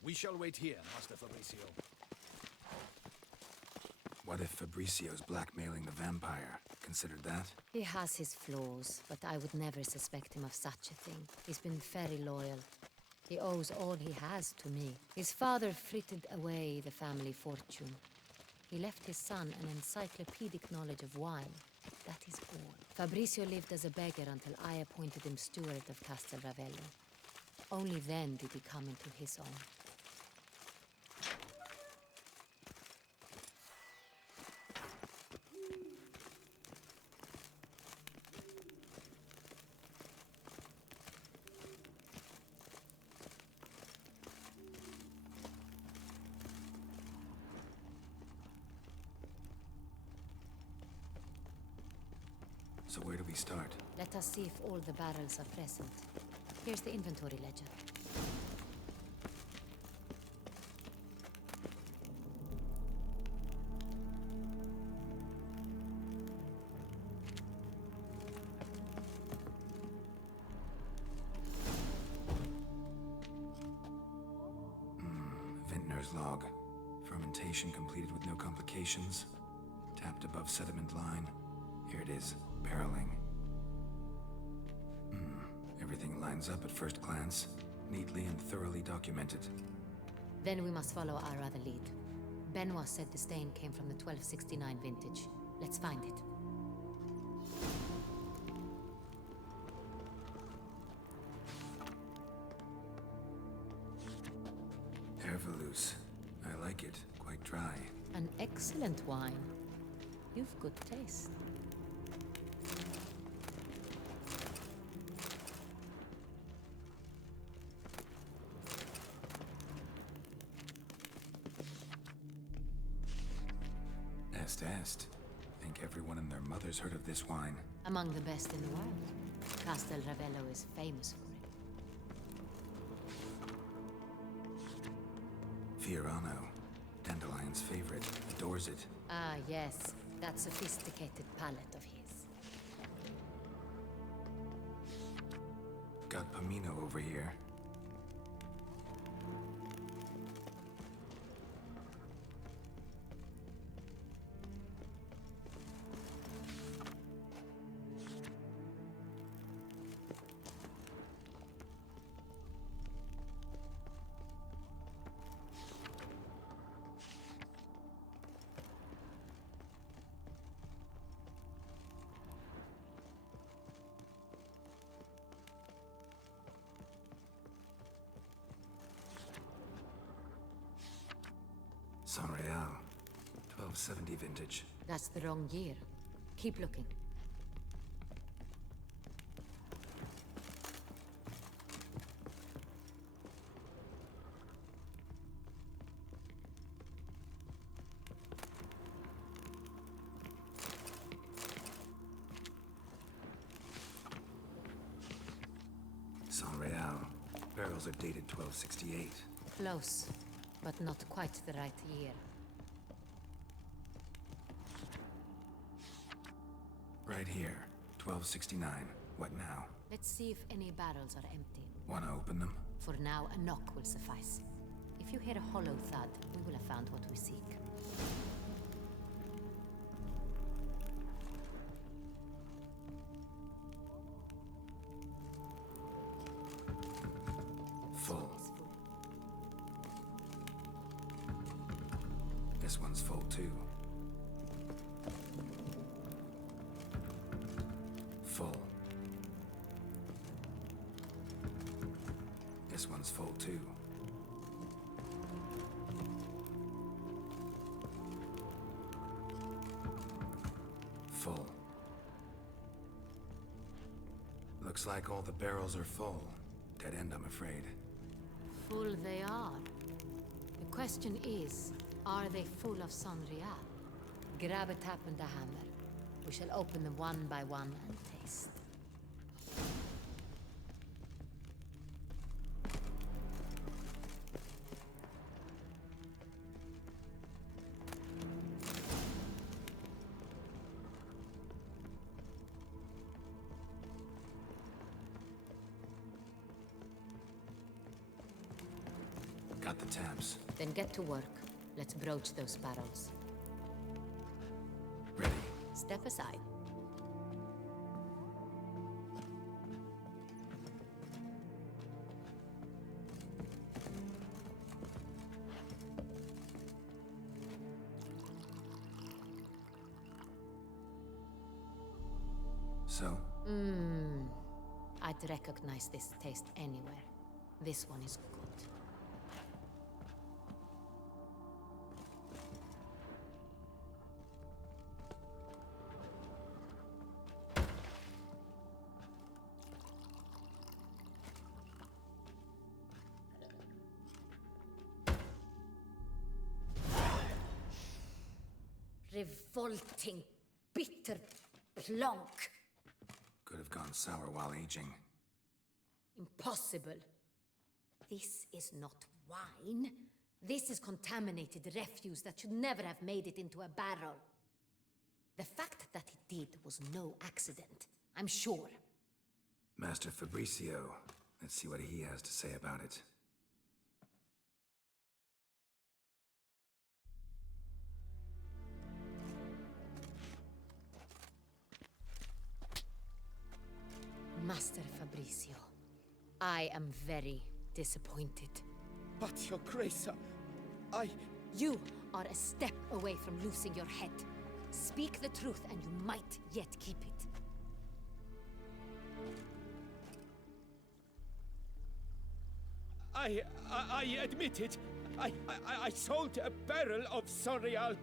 We shall wait here, Master Fabricio. What if Fabricio's blackmailing the vampire? Considered that? He has his flaws, but I would never suspect him of such a thing. He's been very loyal. He owes all he has to me. His father frittered away the family fortune. He left his son an encyclopedic knowledge of wine. That is all. Fabricio lived as a beggar until I appointed him steward of Castel Ravello. Only then did he come into his own. So where do we start? Let us see if all the barrels are present. Here's the inventory ledger. Vintner's log. Fermentation completed with no complications. Tapped above sediment line. Here it is. Barreling. Everything lines up at first glance. Neatly and thoroughly documented. Then we must follow our other lead. Benoit said the stain came from the 1269 vintage. Let's find it. Herveloos. I like it. Quite dry. An excellent wine. You've good taste. Est. Think everyone and their mother's heard of this wine. Among the best in the world. Castel Ravello is famous for it. Fiorano. Dandelion's favorite. Adores it. Ah, yes. That sophisticated palate of his. Got Pomino over here. San Real. 1270 vintage. That's the wrong year. Keep looking. San Real. Barrels are dated 1268. Close, but not quite the right year. Right here. 1269. What now? Let's see if any barrels are empty. Wanna open them? For now, a knock will suffice. If you hear a hollow thud, we will have found what we seek. Full. This one's full too. Full. This one's full too. Full. Looks like all the barrels are full. Dead end, I'm afraid. Full they are. The question is, are they full of San Real? Grab a tap and a hammer. We shall open them one by one and taste. got the tabs. Then get to work. Let's broach those barrels. Ready. Step aside. So? I'd recognize this taste anywhere. This one is good. Revolting, bitter plonk. Could have gone sour while aging. Impossible. This is not wine. This is contaminated refuse that should never have made it into a barrel. The fact that it did was no accident, I'm sure. Master Fabricio. Let's see what he has to say about it. Master Fabricio, I am very disappointed. But, Your Grace, I... You are a step away from losing your head. Speak the truth and you might yet keep it. I admit it. I sold a barrel of Sorial.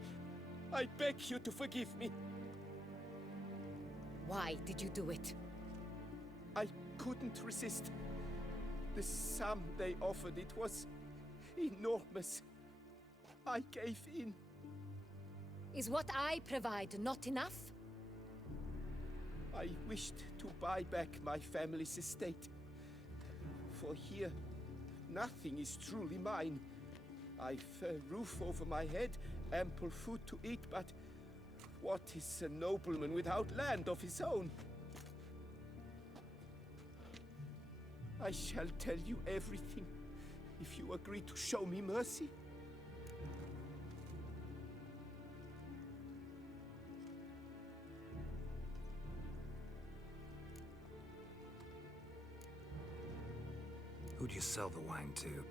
I beg you to forgive me. Why did you do it? I couldn't resist. The sum they offered, it was enormous. I gave in. Is what I provide not enough? I wished to buy back my family's estate. For here, nothing is truly mine. I've a roof over my head, ample food to eat, but what is a nobleman without land of his own? I shall tell you everything, if you agree to show me mercy. Who'd you sell the wine to?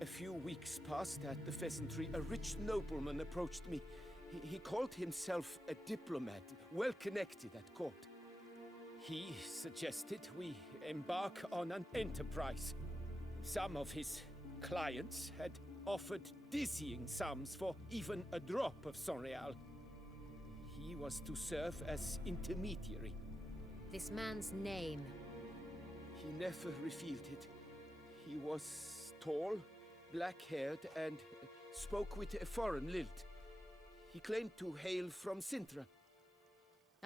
A few weeks past at the pheasantry, a rich nobleman approached me. He called himself a diplomat, well connected at court. He suggested we embark on an enterprise. Some of his clients had offered dizzying sums for even a drop of Sorial. He was to serve as intermediary. This man's name? He never revealed it. He was tall, black-haired, and spoke with a foreign lilt. He claimed to hail from Sintra.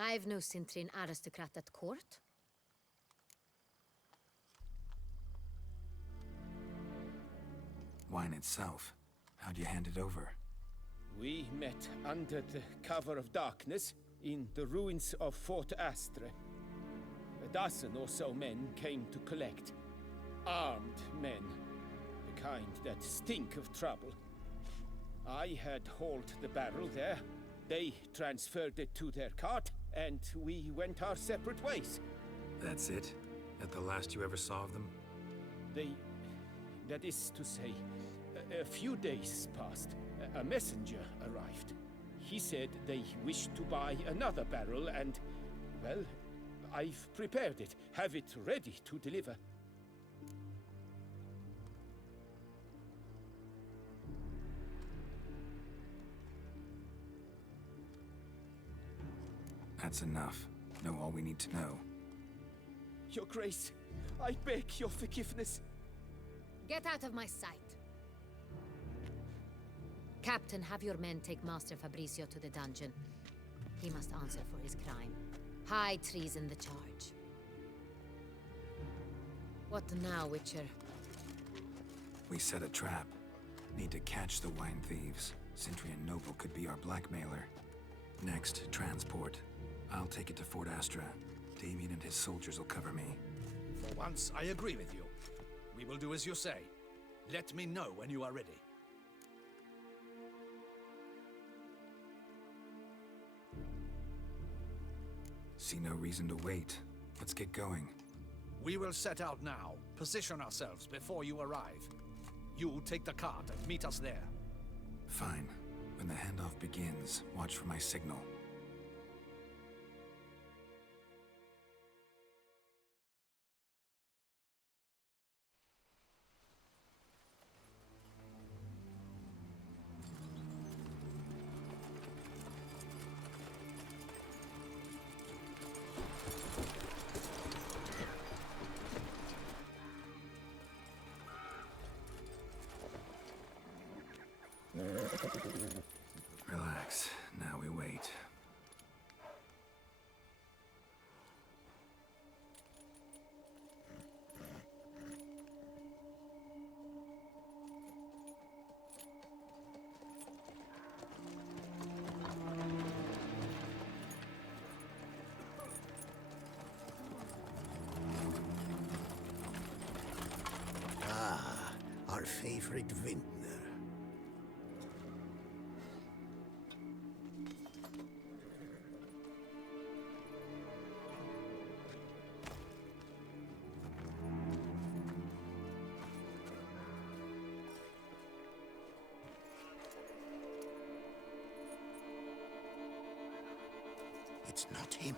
I've no Sintrin aristocrat at court. Wine itself. How'd you hand it over? We met under the cover of darkness in the ruins of Fort Astre. A dozen or so men came to collect. Armed men. The kind that stink of trouble. I had hauled the barrel there. They transferred it to their cart, and we went our separate ways. That's it? At the last you ever saw of them? That is to say, a few days passed. A messenger arrived. He said they wished to buy another barrel and, well, I've prepared it. Have it ready to deliver. That's enough. Know all we need to know. Your Grace, I beg your forgiveness. Get out of my sight. Captain, have your men take Master Fabricio to the dungeon. He must answer for his crime. High treason the charge. What now, Witcher? We set a trap. Need to catch the wine thieves. Sintry and Noble could be our blackmailer. Next, transport. I'll take it to Fort Astra. Damien and his soldiers will cover me. For once, I agree with you. We will do as you say. Let me know when you are ready. See no reason to wait. Let's get going. We will set out now. Position ourselves before you arrive. You take the cart and meet us there. Fine. When the handoff begins, watch for my signal. Relax. Now we wait. Ah, our favorite vintner. It's not him.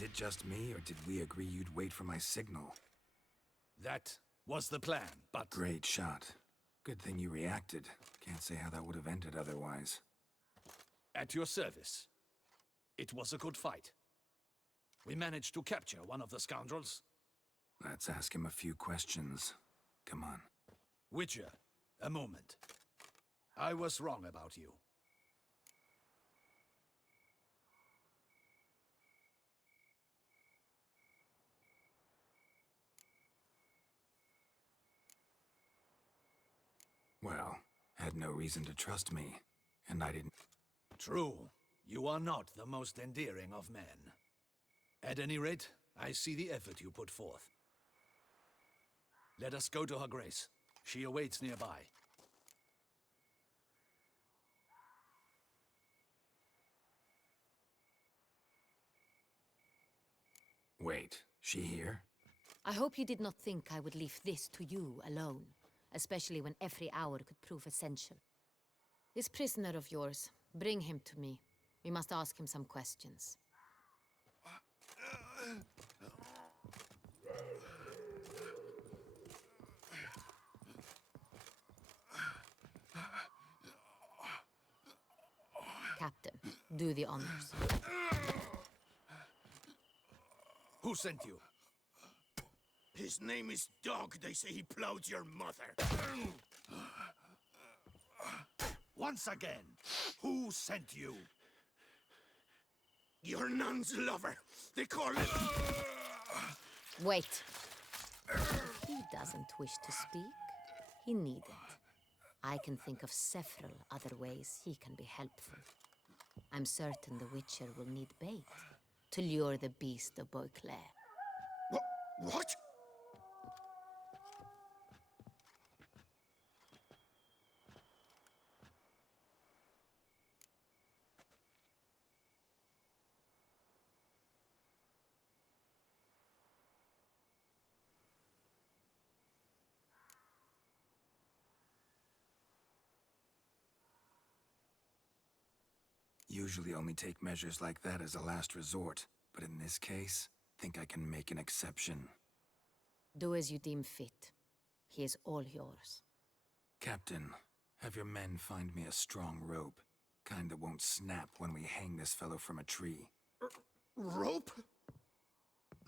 Is it just me, or did we agree you'd wait for my signal? That was the plan, but... Great shot. Good thing you reacted. Can't say how that would have ended otherwise. At your service. It was a good fight. We managed to capture one of the scoundrels. Let's ask him a few questions. Come on. Witcher, a moment. I was wrong about you. Well, had no reason to trust me, and I didn't... True. You are not the most endearing of men. At any rate, I see the effort you put forth. Let us go to her grace. She awaits nearby. Wait, she here? I hope you did not think I would leave this to you alone, especially when every hour could prove essential. This prisoner of yours, bring him to me. We must ask him some questions. Captain, do the honors. Who sent you? His name is Dog. They say he plowed your mother. Once again, who sent you? Your nun's lover. They call it... Wait. If he doesn't wish to speak, he needn't. I can think of several other ways he can be helpful. I'm certain the Witcher will need bait to lure the beast of Beauclair. What? Usually only take measures like that as a last resort, but in this case, think I can make an exception. Do as you deem fit. He is all yours. Captain, have your men find me a strong rope. Kind that won't snap when we hang this fellow from a tree. Rope?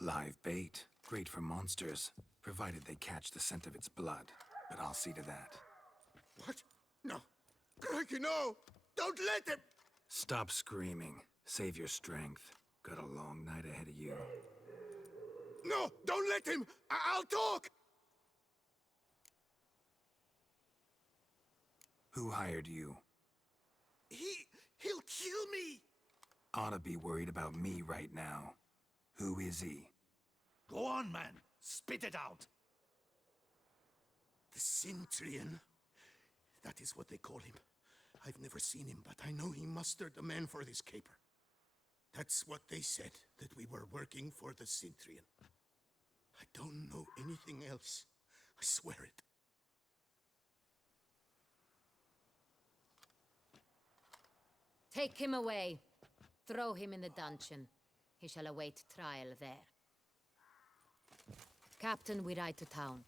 Live bait. Great for monsters, provided they catch the scent of its blood. But I'll see to that. What? No. Crikey, no! Don't let him! Stop screaming. Save your strength. Got a long night ahead of you. No! Don't let him! I'll talk! Who hired you? He'll kill me! Oughta be worried about me right now. Who is he? Go on, man. Spit it out. The Centurion. That is what they call him. I've never seen him, but I know he mustered the men for this caper. That's what they said, that we were working for the Centurion. I don't know anything else. I swear it. Take him away. Throw him in the dungeon. He shall await trial there. Captain, we ride to town.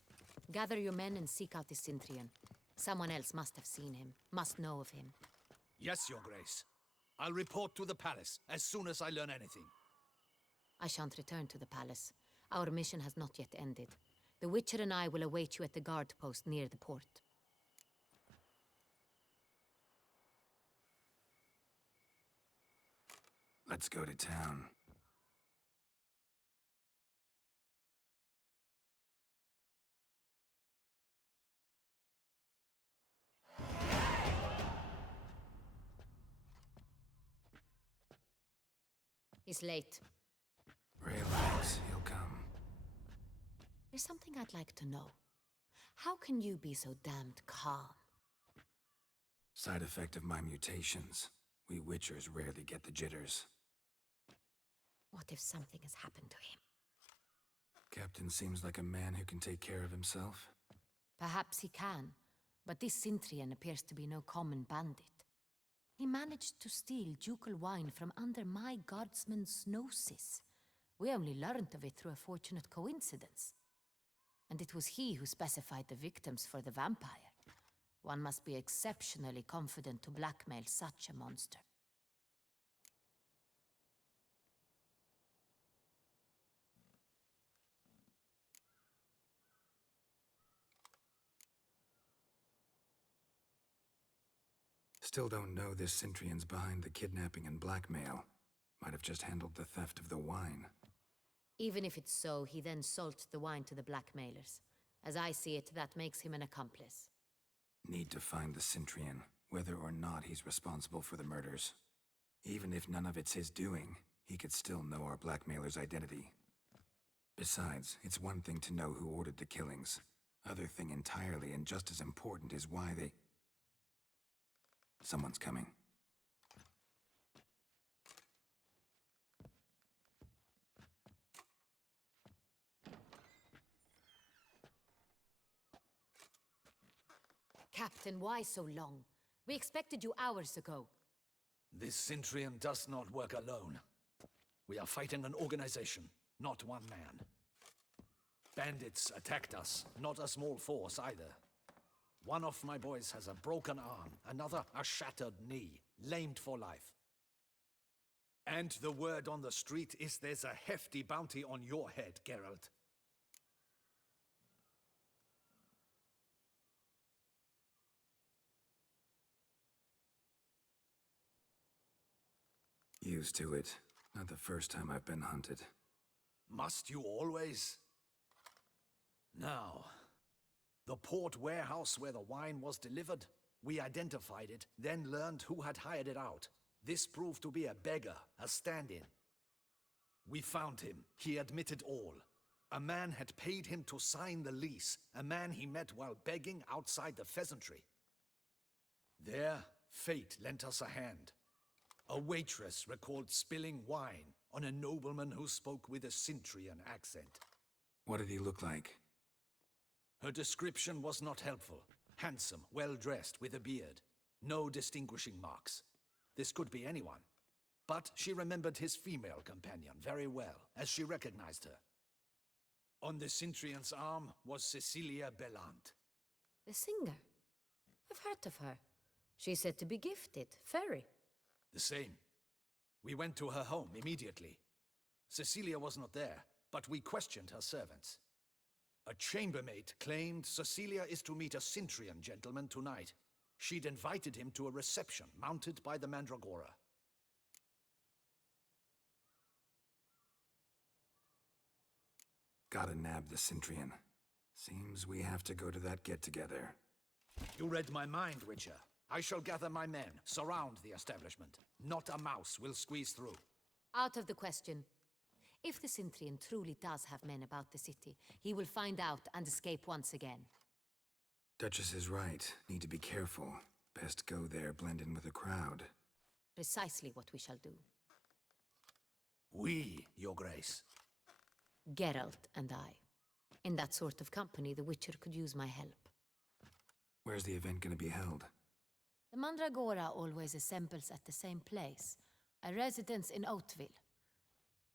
Gather your men and seek out the Centurion. Someone else must have seen him, must know of him. Yes, Your Grace. I'll report to the palace as soon as I learn anything. I shan't return to the palace. Our mission has not yet ended. The Witcher and I will await you at the guard post near the port. Let's go to town. He's late. Relax, he'll come. There's something I'd like to know. How can you be so damned calm? Side effect of my mutations. We Witchers rarely get the jitters. What if something has happened to him? Captain seems like a man who can take care of himself. Perhaps he can, but this Centurion appears to be no common bandit. He managed to steal ducal wine from under my guardsman's noses. We only learned of it through a fortunate coincidence. And it was he who specified the victims for the vampire. One must be exceptionally confident to blackmail such a monster. Still don't know this Centurion's behind the kidnapping and blackmail. Might have just handled the theft of the wine. Even if it's so, he then sold the wine to the blackmailers. As I see it, that makes him an accomplice. Need to find the Centurion, whether or not he's responsible for the murders. Even if none of it's his doing, he could still know our blackmailer's identity. Besides, it's one thing to know who ordered the killings. Other thing entirely, and just as important, is why they... Someone's coming. Captain, why so long? We expected you hours ago. This Centurion does not work alone. We are fighting an organization, not one man. Bandits attacked us, not a small force either. One of my boys has a broken arm, another a shattered knee, lamed for life. And the word on the street is there's a hefty bounty on your head, Geralt. Used to it. Not the first time I've been hunted. Must you always? Now, the port warehouse where the wine was delivered, we identified it, then learned who had hired it out. This proved to be a beggar, a stand-in. We found him. He admitted all. A man had paid him to sign the lease, a man he met while begging outside the pheasantry. There, fate lent us a hand. A waitress recalled spilling wine on a nobleman who spoke with a Centurion accent. What did he look like? Her description was not helpful. Handsome, well-dressed, with a beard. No distinguishing marks. This could be anyone. But she remembered his female companion very well, as she recognized her. On the Centurion's arm was Cecilia Bellant. The singer? I've heard of her. She's said to be gifted, fairy. The same. We went to her home immediately. Cecilia was not there, but we questioned her servants. A chambermaid claimed Cecilia is to meet a Centurion gentleman tonight. She'd invited him to a reception mounted by the Mandragora. Gotta nab the Centurion. Seems we have to go to that get-together. You read my mind, Witcher. I shall gather my men, surround the establishment. Not a mouse will squeeze through. Out of the question. If the Centurion truly does have men about the city, he will find out and escape once again. Duchess is right. Need to be careful. Best go there, blend in with the crowd. Precisely what we shall do. We, Your Grace. Geralt and I. In that sort of company, the Witcher could use my help. Where's the event gonna be held? The Mandragora always assembles at the same place, a residence in Oatville.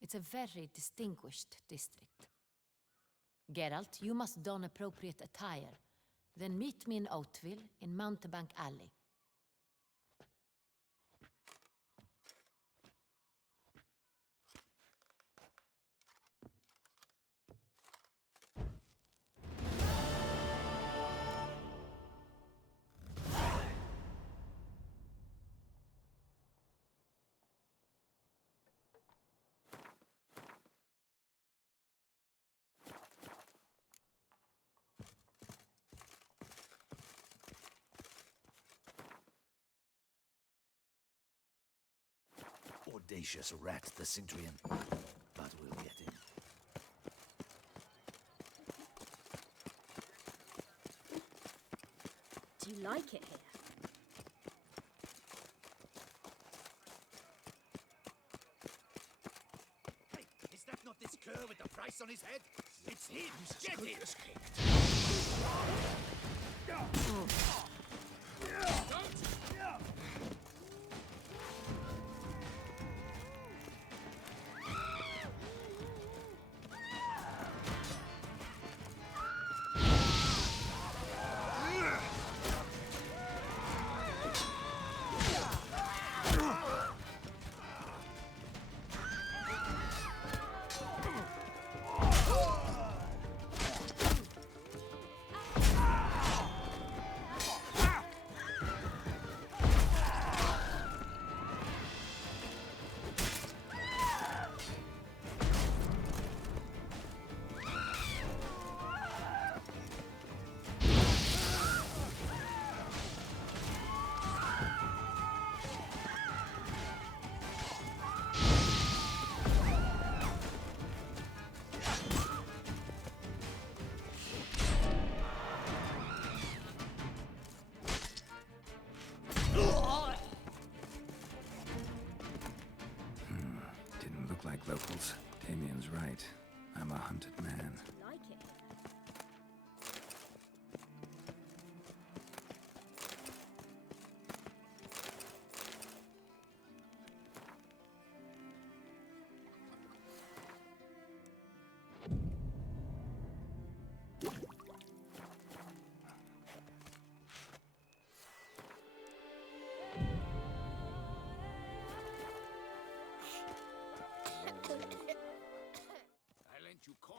It's a very distinguished district. Geralt, you must don appropriate attire. Then meet me in Oatville, in Mountebank Alley. Audacious rat, the Centurion. But we'll get him. Do you like it here? Hey, is that not this cur with the price on his head? It's him! Get him! Locals, Damien's right. I'm a hunted man. Like it. I lent you coin.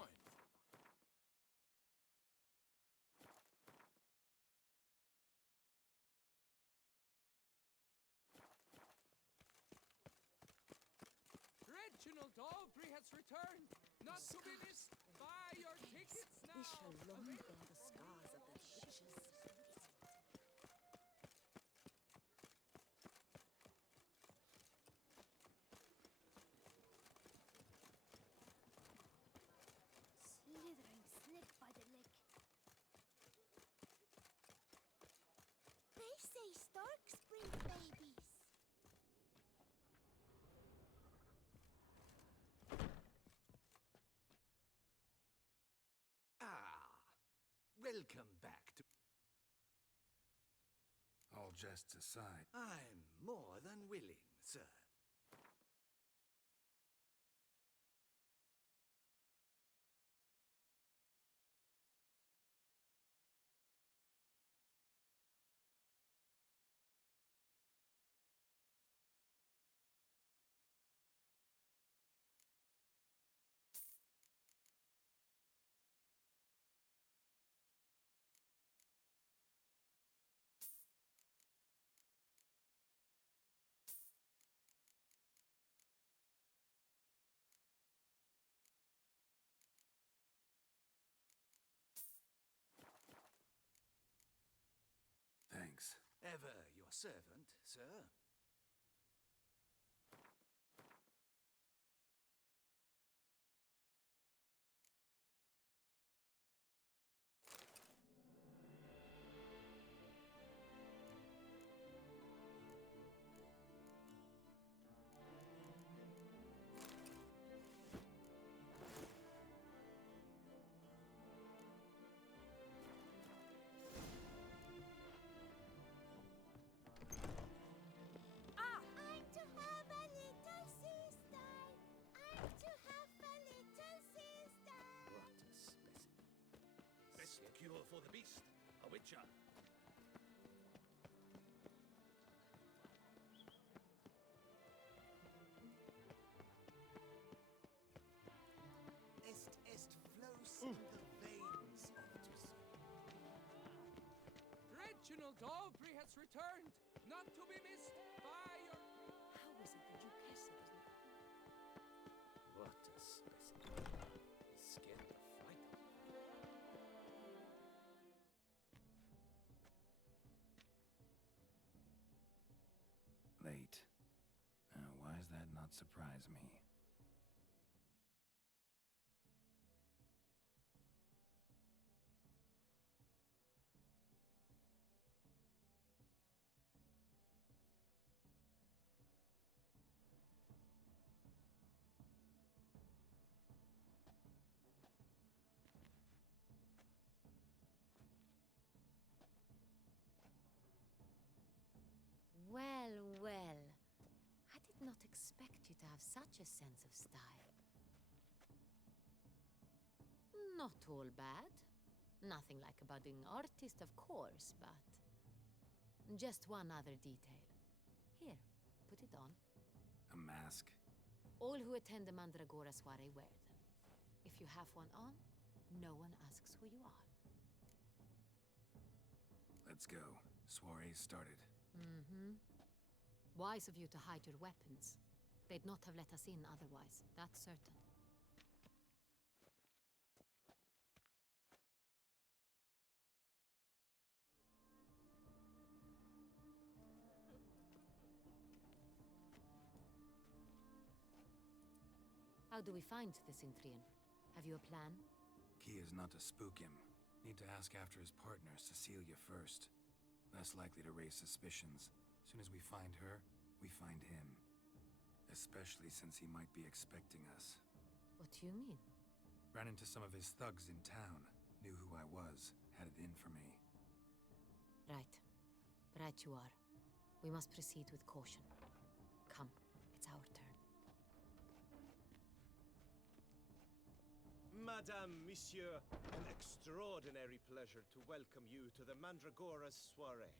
Reginald Aubrey has returned, not to be missed. Buy your tickets now. We shall long bear the scars of the witches. Slithering snake by the leg. They say storks bring babies. Welcome back to... All jests aside, I'm more than willing, sir. thanks. Ever your servant, sir. I'm to have a little sister. I'm to have a little sister. What a specimen. Best cure for the beast, a witcher. Est flows in the veins of Tuscan. Reginald Aubrey has returned, not to be missed. Buy your... How is it the Duchessa doesn't... What a specimen. Scared the fright out of me. Late. Why does that not surprise me? Well, well. I did not expect you to have such a sense of style. Not all bad. Nothing like a budding artist, of course, but... Just one other detail. Here, put it on. A mask? All who attend the Mandragora soiree wear them. If you have one on, no one asks who you are. Let's go. Soiree's started. Mm-hmm. Wise of you to hide your weapons. They'd not have let us in otherwise, that's certain. How do we find the Cintrian? Have you a plan? Key is not to spook him. Need to ask after his partner, Cecilia, first. Less likely to raise suspicions. Soon as we find her, we find him. Especially since he might be expecting us. What do you mean? Ran into some of his thugs in town. Knew who I was. Had it in for me. Right. Right you are. We must proceed with caution. Come, it's our turn. Madame, Monsieur, an extraordinary pleasure to welcome you to the Mandragora's soiree.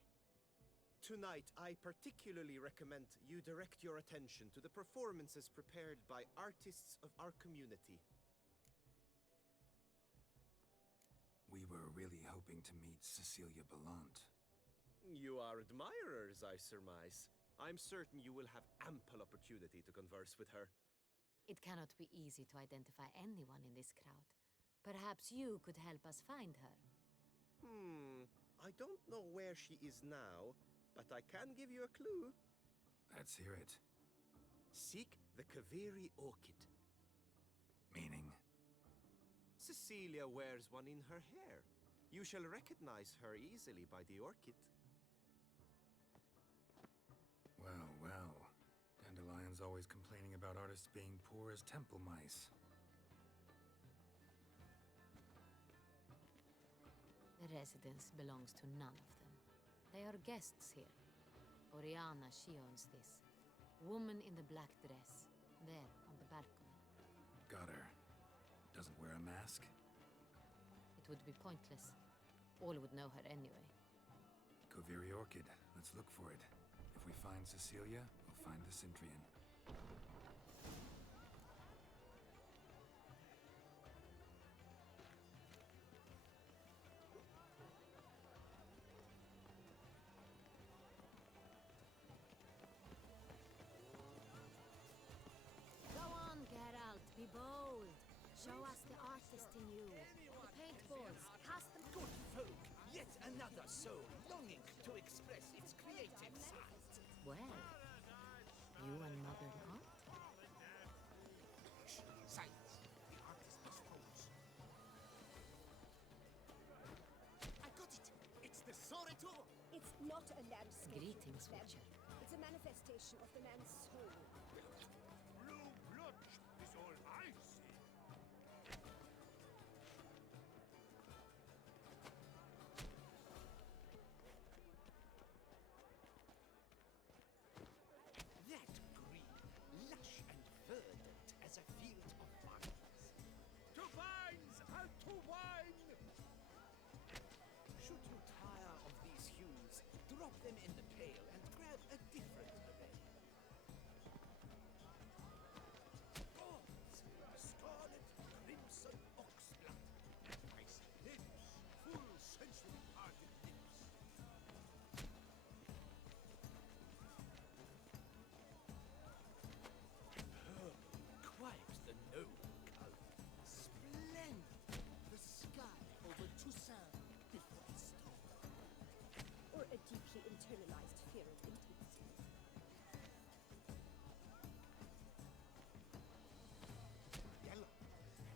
Tonight, I particularly recommend you direct your attention to the performances prepared by artists of our community. We were really hoping to meet Cecilia Ballant. You are admirers, I surmise. I'm certain you will have ample opportunity to converse with her. It cannot be easy to identify anyone in this crowd. Perhaps you could help us find her. I don't know where she is now, but I can give you a clue. Let's hear it. Seek the Kaveri orchid. Meaning? Cecilia wears one in her hair. You shall recognize her easily by the orchid. Well, well. Dandelion's always complaining about artists being poor as temple mice. The residence belongs to none of them. They are guests here. Oriana, she owns this. Woman in the black dress. There, on the balcony. Got her. Doesn't wear a mask? It would be pointless. All would know her anyway. Kaveri orchid. Let's look for it. If we find Cecilia, we'll find the Centrian. Go on, Geralt, be bold. Show us the artist in you. The paintballs, cast them. Good folk, yet another soul longing to express its creative side. Well, you unmothered art? Silence. The artist must pose. I got it! It's the Soreto! It's not a landscape. Greetings, Clem. Witcher. It's a manifestation of the man's soul. Blue blood is all I see. That green, lush and verdant as a field of vines. To vines and to wine! Should you tire of these hues, drop them in the pail and grab a different array. Thorns, scarlet, crimson oxblood. Nice lips, full sensually parted lips. Quite the noble color. Splendid! The sky over Toussaint before the storm. Or a deeply internalized fear of intimacy. Yellow.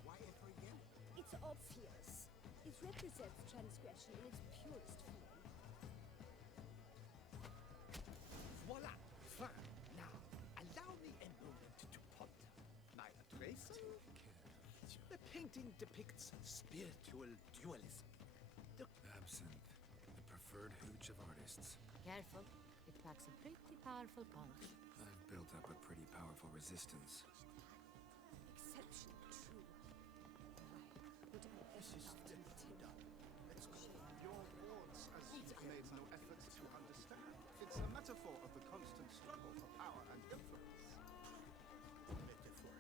Why ever yellow? It's obvious. It represents transgression in its purest form. Voila! Fine. Now, allow me a moment to ponder. My appraisal? The painting depicts spiritual dualism. Absinthe. The preferred hooch of artists. Careful. It packs a pretty powerful punch. I've built up a pretty powerful resistance. Exceptionally true. Would I ever love to meet him? Let's go. Your words as you've made no effort to understand. It's a metaphor of the constant struggle for power and influence. Metaphor.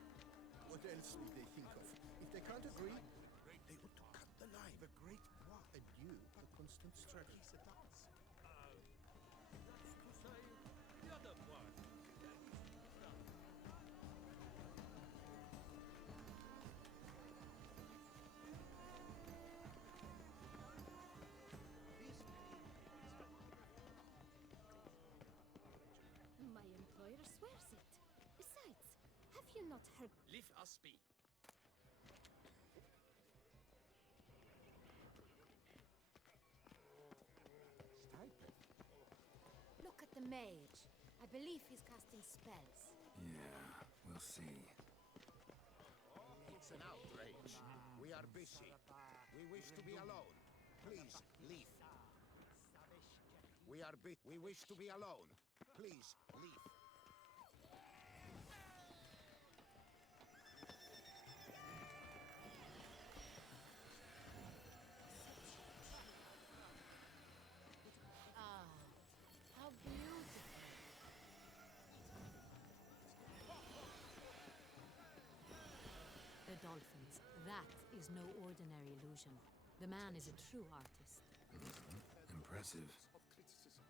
What else will they think of? If they can't agree, they ought to cut the line. The great bois. And you, the constant struggle. To say the other one. My employer swears it. Besides, have you not heard? Leave us be. Look at the mage. I believe he's casting spells. Yeah, we'll see. It's an outrage. We are busy. We wish to be alone. Please, leave. We wish to be alone. Please, leave. Ah, how beautiful. The dolphins. That is no ordinary illusion. The man is a true artist. Impressive. Of criticism.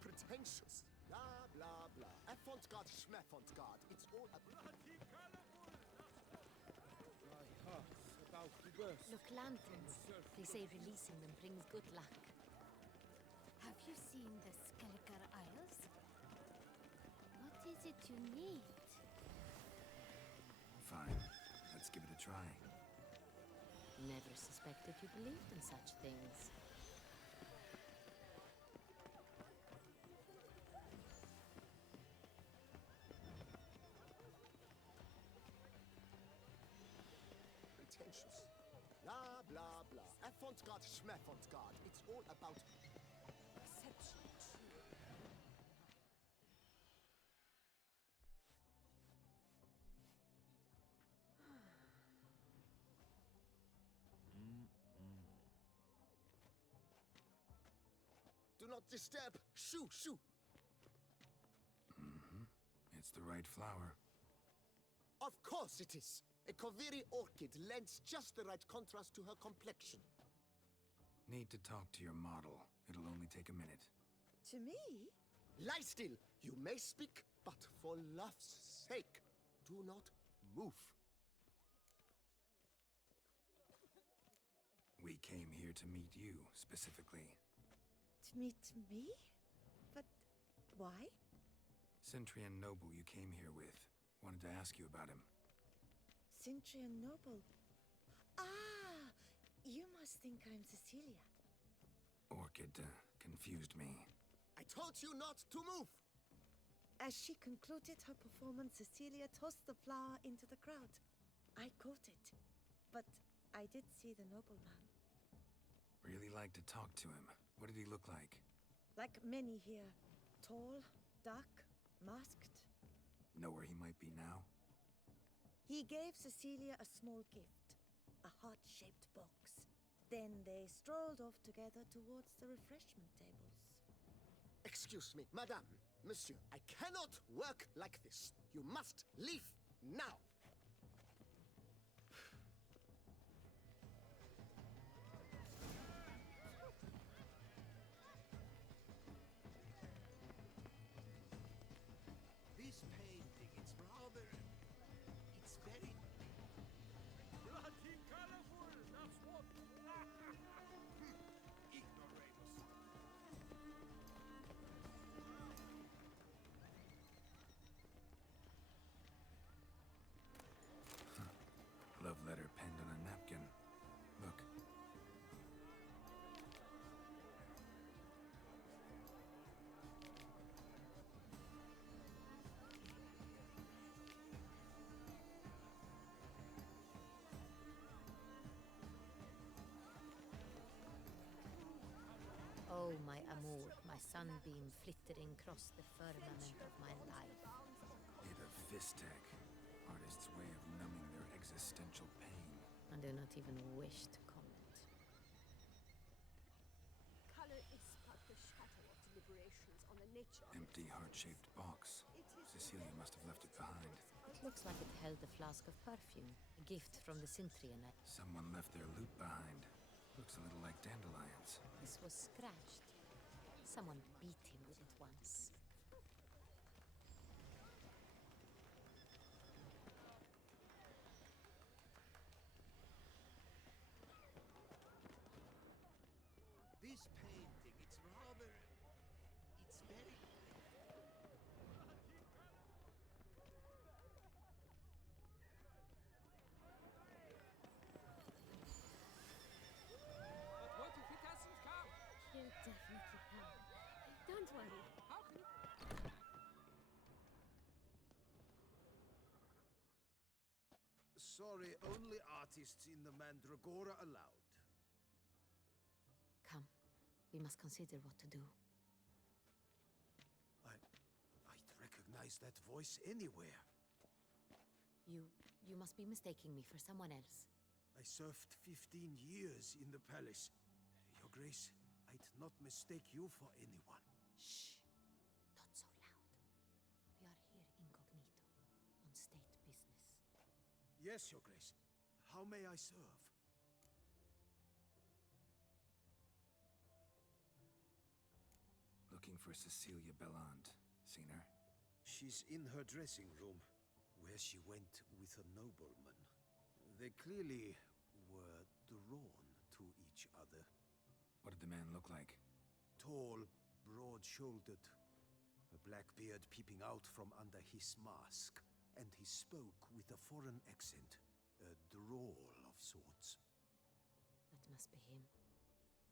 Pretentious. Blah, blah, blah. Avant-garde, schmeffant-garde. It's all a... My heart's about to burst. Look, lanterns. They say releasing them brings good luck. Have you seen the Skelliger Isles? What is it you need? Fine. Let's give it a try. Never suspected you believed in such things. Pretentious. Blah, blah, blah. Avant-garde, schmeffant-garde. It's all about... perception. Do not disturb. Shoo, shoo. It's the right flower. Of course it is. A Koviri orchid lends just the right contrast to her complexion. Need to talk to your model. It'll only take a minute. To me? Lie still. You may speak, but for love's sake, do not move. We came here to meet you, specifically. To meet me? But why? Centrian Noble you came here with. Wanted to ask you about him. Centrian Noble. Ah! You must think I'm Cecilia. Orchid confused me. I told you not to move! As she concluded her performance, Cecilia tossed the flower into the crowd. I caught it, but I did see the nobleman. Really like to talk to him. What did he look like? Like many here. Tall, dark, masked. Know where he might be now? He gave Cecilia a small gift, a heart-shaped box. Then they strolled off together towards the refreshment tables. Excuse me, madame, monsieur, I cannot work like this. You must leave now. This painting, it's rather... it's very... Bloody colorful, that's what. ignoramus. Love letter penned on a napkin. Look. Oh, my amour, my sunbeam flittering across the firmament of my life. Hit a fistech. Artist's way of numbing their existential pain. I do not even wish to comment. Color is but the shadow of deliberations on the nature of Empty heart-shaped box. Cecilia must have left it behind. It looks like it held a flask of perfume, a gift from the Cintrian. Someone left their loot behind. Looks a little like dandelions. This was scratched. Someone beat him with it once. This painting, it's rather... it's very... But what if it hasn't come? He'll definitely come. Don't worry. How can you... Sorry, only artists in the Mandragora allowed. Come, we must consider what to do. I'd recognize that voice anywhere. You must be mistaking me for someone else. I served 15 years in the palace. Your Grace, I'd not mistake you for anyone. Shh! Not so loud. We are here incognito, on state business. Yes, Your Grace. How may I serve? Looking for Cecilia Bellant. Seen her? She's in her dressing room, where she went with a nobleman. They clearly were drawn to each other. What did the man look like? Tall, broad-shouldered, a black beard peeping out from under his mask, and he spoke with a foreign accent, a drawl of sorts. That must be him.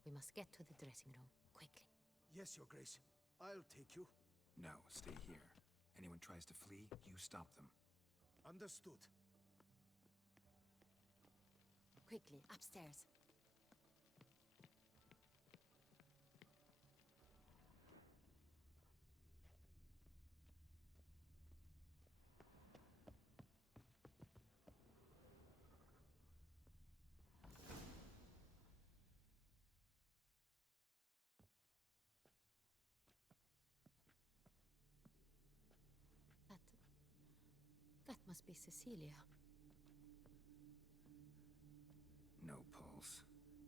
We must get to the dressing room, quickly. Yes, Your Grace. I'll take you. No, stay here. Anyone tries to flee, you stop them. Understood. Quickly, upstairs. That must be Cecilia. No pulse.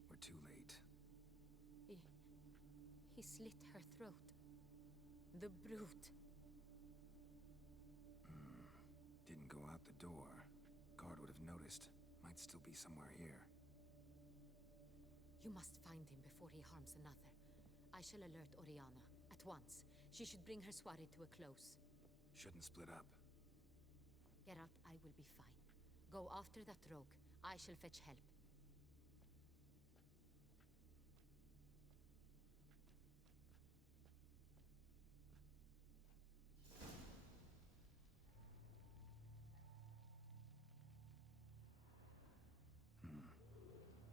We're too late. He slit her throat. The brute. Didn't go out the door. Guard would have noticed. Might still be somewhere here. You must find him before he harms another. I shall alert Oriana at once. She should bring her soirée to a close. Shouldn't split up. Geralt, I will be fine. Go after that rogue. I shall fetch help.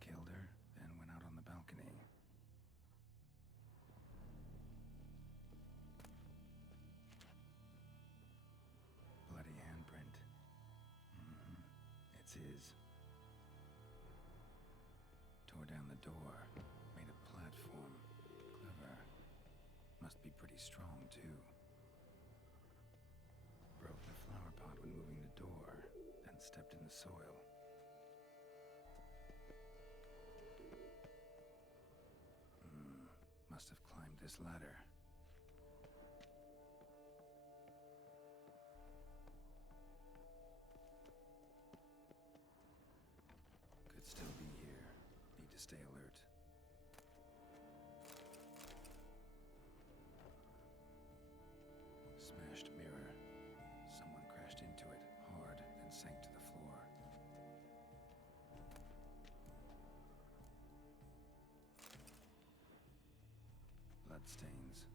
Killed her, then went out on the balcony. Bloody handprint. It's his. Tore down the door. Made a platform. Clever. Must be pretty strong, too. Broke the flower pot when moving the door, then stepped in the soil. Must have climbed this ladder. Could still be here. Need to stay alert. Smashed mirror. Someone crashed into it hard, then sank to the floor. Bloodstains.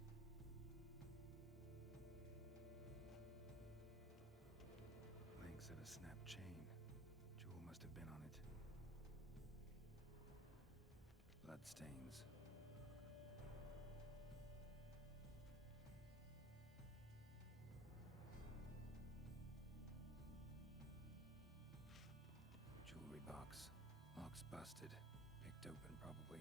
Links of a snapped chain. Jewel must have been on it. Bloodstains. Jewelry box. Lock's busted. Picked open, probably.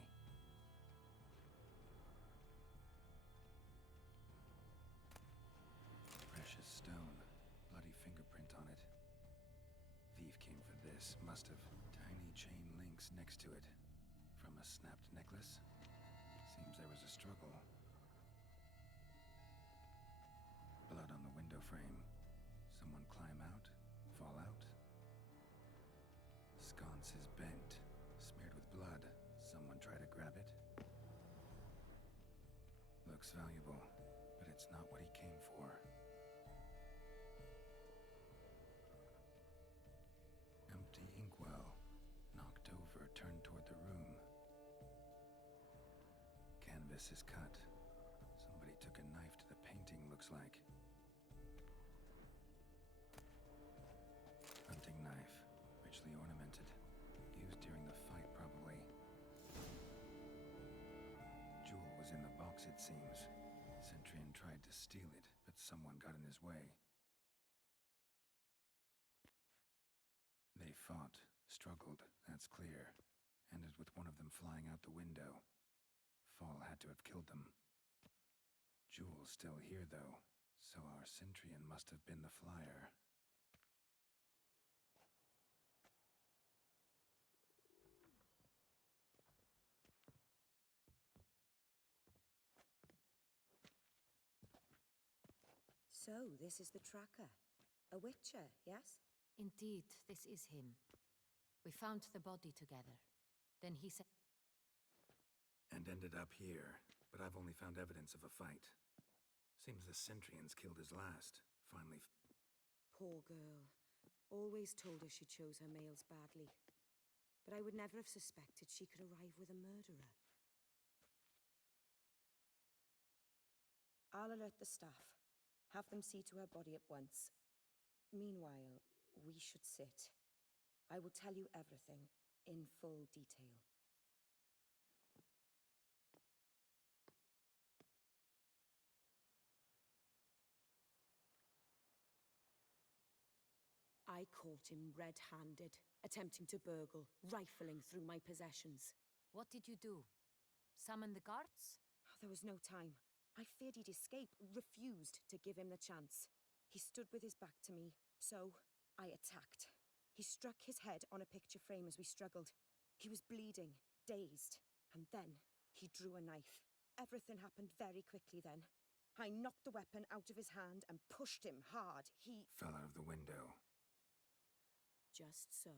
Precious stone. Bloody fingerprint on it. Thief came for this. Must have. Tiny chain links next to it. From a snapped necklace. Seems there was a struggle. Blood on the window frame. Someone climb out? Fall out? Sconce is bent. Smeared with blood. Someone try to grab it? Looks valuable, but it's not what he came for. Empty inkwell. Knocked over, turned toward the room. Canvas is cut. Somebody took a knife to the painting, looks like. Hunting knife, richly someone got in his way. They fought, struggled, that's clear. Ended with one of them flying out the window. Fall had to have killed them. Jewel's still here, though, so our Centrian must have been the flyer. So, this is the tracker. A witcher, yes? Indeed, this is him. We found the body together. Then he said... And ended up here, but I've only found evidence of a fight. Seems the Centrians killed his last. Finally... Poor girl. Always told her she chose her males badly. But I would never have suspected she could arrive with a murderer. I'll alert the staff. Have them see to her body at once. Meanwhile, we should sit. I will tell you everything, in full detail. I caught him red-handed, attempting to burgle, rifling through my possessions. What did you do? Summon the guards? There was no time. I feared he'd escape, refused to give him the chance. He stood with his back to me, so I attacked. He struck his head on a picture frame as we struggled. He was bleeding, dazed, and then he drew a knife. Everything happened very quickly then. I knocked the weapon out of his hand and pushed him hard. He fell out of the window. Just so.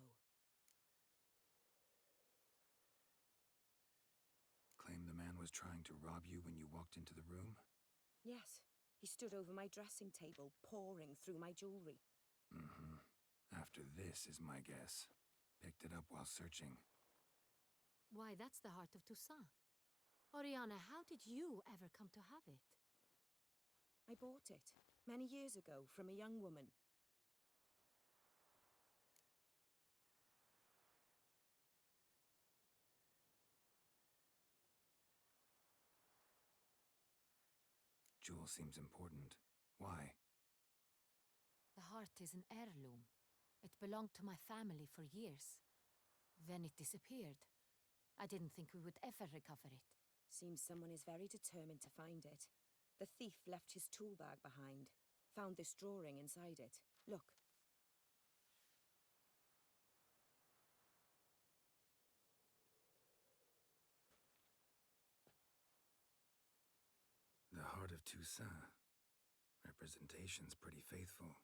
Claim the man was trying to rob you when you walked into the room? Yes. He stood over my dressing table, pouring through my jewelry. Mm-hmm. After this is my guess. Picked it up while searching. Why, that's the heart of Toussaint. Oriana, how did you ever come to have it? I bought it, many years ago, from a young woman. Jewel seems important. Why? The heart is an heirloom. It belonged to my family for years. Then it disappeared. I didn't think we would ever recover it. Seems someone is very determined to find it. The thief left his tool bag behind. Found this drawing inside it. Look. The heart of Toussaint. Representation's pretty faithful.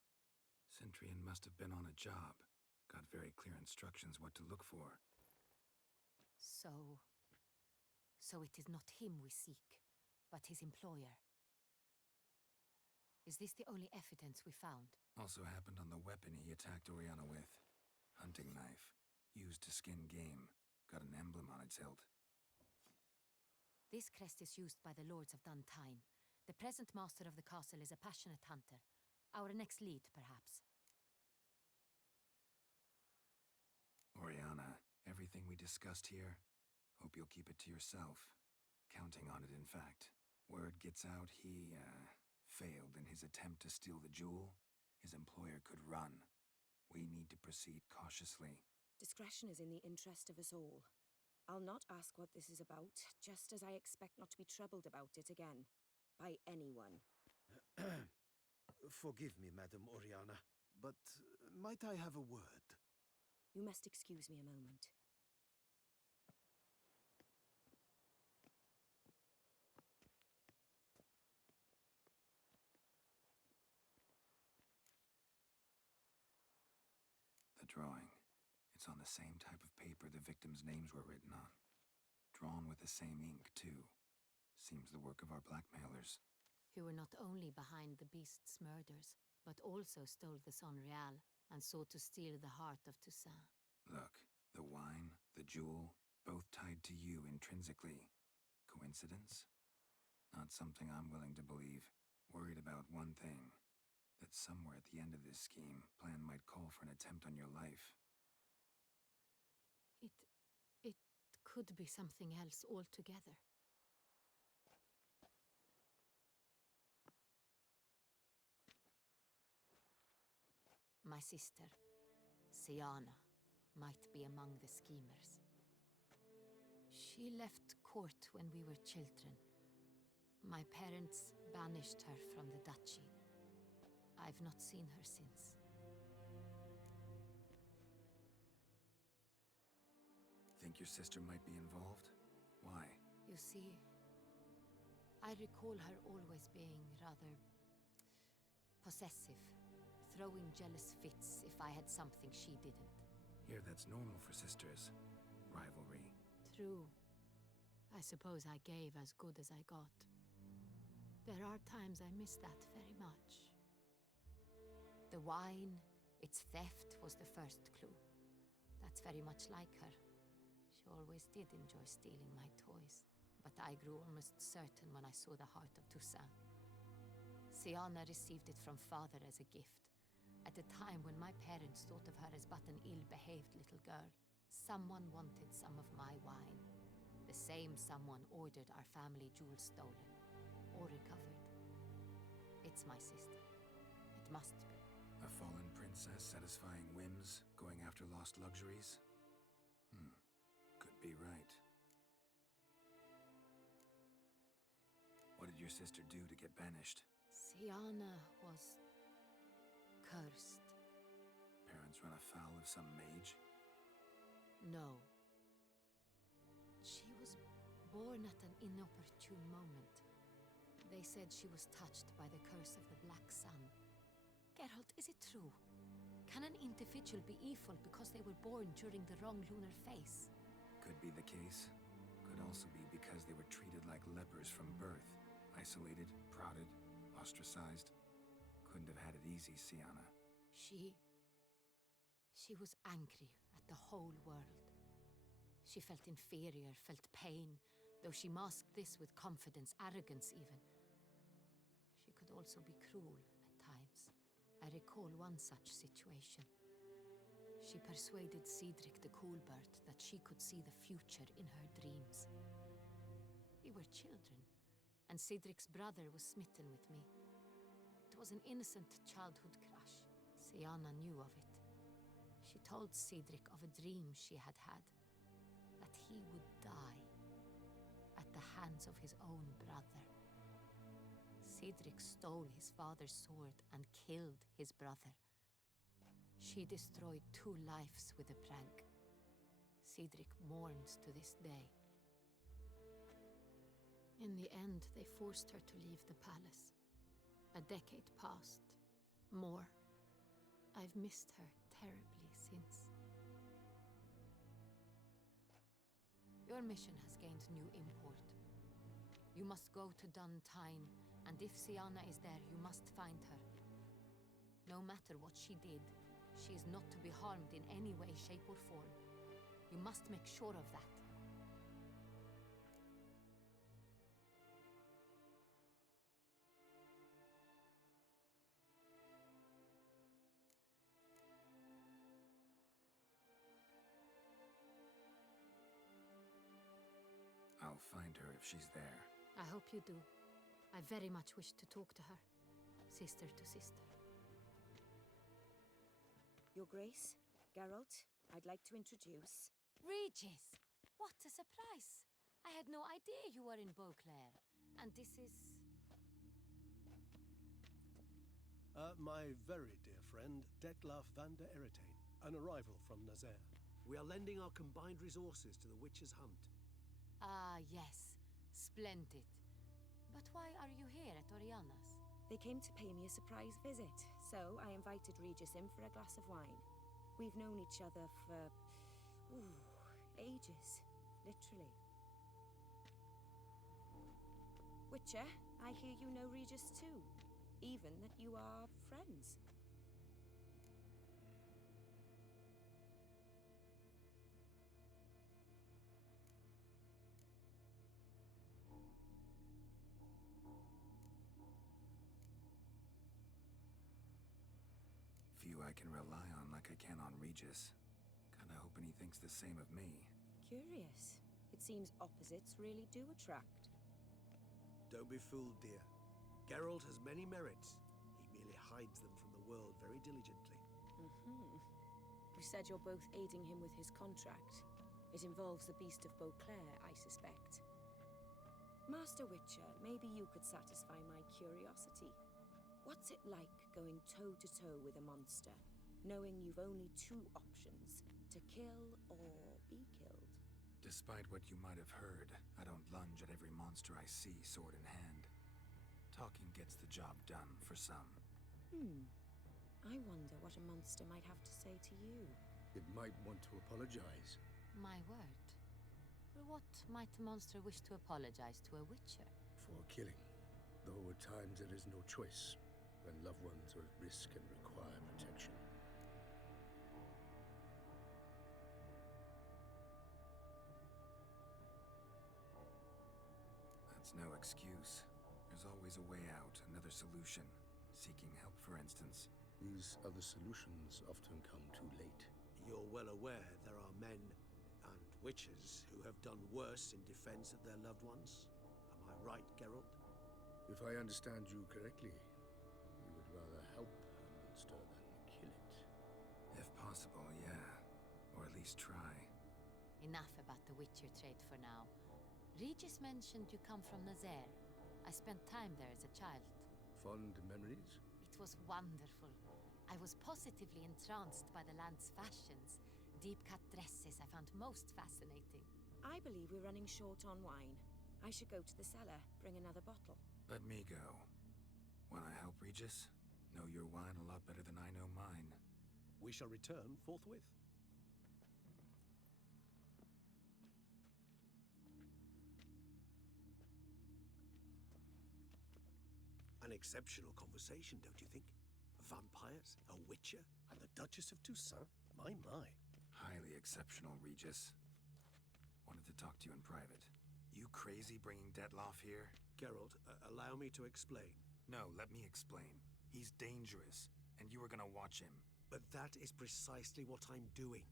Centrian must have been on a job. Got very clear instructions what to look for. So it is not him we seek, but his employer. Is this the only evidence we found? Also happened on the weapon he attacked Oriana with. Hunting knife. Used to skin game. Got an emblem on its hilt. This crest is used by the lords of Duntine. The present master of the castle is a passionate hunter. Our next lead, perhaps. Oriana, everything we discussed here, hope you'll keep it to yourself. Counting on it, in fact. Word gets out he, failed in his attempt to steal the jewel. His employer could run. We need to proceed cautiously. Discretion is in the interest of us all. I'll not ask what this is about, just as I expect not to be troubled about it again. By anyone. Forgive me, Madam Oriana, but might I have a word? You must excuse me a moment. The drawing. It's on the same type of paper the victims' names were written on. Drawn with the same ink, too. Seems the work of our blackmailers. Who were not only behind the beast's murders, but also stole the Son Real and sought to steal the heart of Toussaint. Look, the wine, the jewel, both tied to you intrinsically. Coincidence? Not something I'm willing to believe. Worried about one thing. That somewhere at the end of this scheme, plan might call for an attempt on your life. It could be something else altogether. My sister, Siana, might be among the schemers. She left court when we were children. My parents banished her from the duchy. I've not seen her since. Think your sister might be involved? Why? You see, I recall her always being rather possessive, throwing jealous fits if I had something she didn't. Here, that's normal for sisters. Rivalry. True. I suppose I gave as good as I got. There are times I miss that very much. The wine, its theft, was the first clue. That's very much like her. She always did enjoy stealing my toys, but I grew almost certain when I saw the heart of Toussaint. Siana received it from father as a gift, at a time when my parents thought of her as but an ill-behaved little girl. Someone wanted some of my wine. The same someone ordered our family jewels stolen, or recovered. It's my sister. It must be. A fallen princess satisfying whims, going after lost luxuries? Could be right. What did your sister do to get banished? Siana was cursed. Parents run afoul of some mage? No. She was born at an inopportune moment. They said she was touched by the curse of the Black Sun. Geralt, is it true? Can an individual be evil because they were born during the wrong lunar phase? Could be the case. Could also be because they were treated like lepers from birth. Isolated, prodded, ostracized. Couldn't have had it easy, Siana. She was angry at the whole world. She felt inferior, felt pain, though she masked this with confidence, arrogance even. She could also be cruel at times. I recall one such situation. She persuaded Cedric the Coolbert that she could see the future in her dreams. We were children, and Cedric's brother was smitten with me. It was an innocent childhood crush. Siana knew of it. She told Cedric of a dream she had had, that he would die at the hands of his own brother. Cedric stole his father's sword and killed his brother. She destroyed 2 lives with a prank. Cedric mourns to this day. In the end, they forced her to leave the palace. A decade passed. More. I've missed her terribly since. Your mission has gained new import. You must go to Duntine, and if Siana is there, you must find her. No matter what she did, she is not to be harmed in any way, shape, or form. You must make sure of that. I'll find her if she's there. I hope you do. I very much wish to talk to her. Sister to sister. Your Grace, Geralt, I'd like to introduce... Regis! What a surprise! I had no idea you were in Beauclair. And this is... My very dear friend, Detlef van der Eretain, an arrival from Nazaire. We are lending our combined resources to the Witch's Hunt. Ah, yes. Splendid. But why are you here at Oriana's? They came to pay me a surprise visit, so I invited Regis in for a glass of wine. We've known each other for... ages. Literally. Witcher, I hear you know Regis too. Even that you are friends. Few I can rely on like I can on Regis. Kinda hoping he thinks the same of me. Curious. It seems opposites really do attract. Don't be fooled, dear. Geralt has many merits. He merely hides them from the world very diligently. You said you're both aiding him with his contract. It involves the Beast of Beauclair, I suspect. Master Witcher, maybe you could satisfy my curiosity. What's it like going toe-to-toe with a monster, knowing you've only two options, to kill or be killed? Despite what you might have heard, I don't lunge at every monster I see sword in hand. Talking gets the job done for some. I wonder what a monster might have to say to you. It might want to apologize. My word. For what might a monster wish to apologize to a witcher? For killing. Though at times there is no choice, when loved ones are at risk and require protection. That's no excuse. There's always a way out, another solution. Seeking help, for instance. These other solutions often come too late. You're well aware there are men and witches who have done worse in defense of their loved ones? Am I right, Geralt? If I understand you correctly, you would rather help a monster than kill it. If possible, yeah. Or at least try. Enough about the witcher trade for now. Regis mentioned you come from Nazaire. I spent time there as a child. Fond memories? It was wonderful. I was positively entranced by the land's fashions. Deep-cut dresses I found most fascinating. I believe we're running short on wine. I should go to the cellar, bring another bottle. Let me go. Wanna help, Regis? Know your wine a lot better than I know mine. We shall return forthwith. An exceptional conversation, don't you think? Vampires, a witcher, and the Duchess of Toussaint? My. Highly exceptional, Regis. Wanted to talk to you in private. You crazy bringing Detloff here? Geralt, allow me to explain. No, let me explain. He's dangerous, and you were gonna watch him. But that is precisely what I'm doing.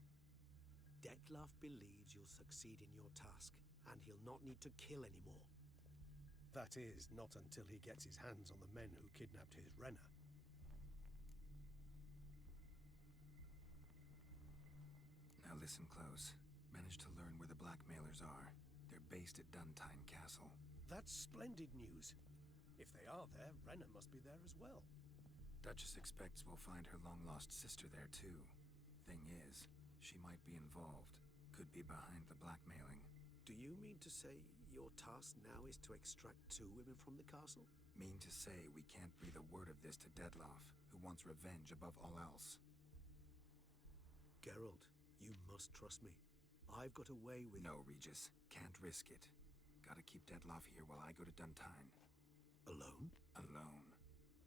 Detloff believes you'll succeed in your task, and he'll not need to kill anymore. That is, not until he gets his hands on the men who kidnapped his Renner. Now listen close. Managed to learn where the blackmailers are. They're based at Duntine Castle. That's splendid news. If they are there, Renner must be there as well. Duchess expects we'll find her long-lost sister there, too. Thing is, she might be involved. Could be behind the blackmailing. Do you mean to say your task now is to extract 2 women from the castle? Mean to say we can't breathe a word of this to Detloff, who wants revenge above all else. Geralt, you must trust me. I've got a way with... No, Regis. Can't risk it. Gotta keep Detloff here while I go to Duntine. Alone? Alone.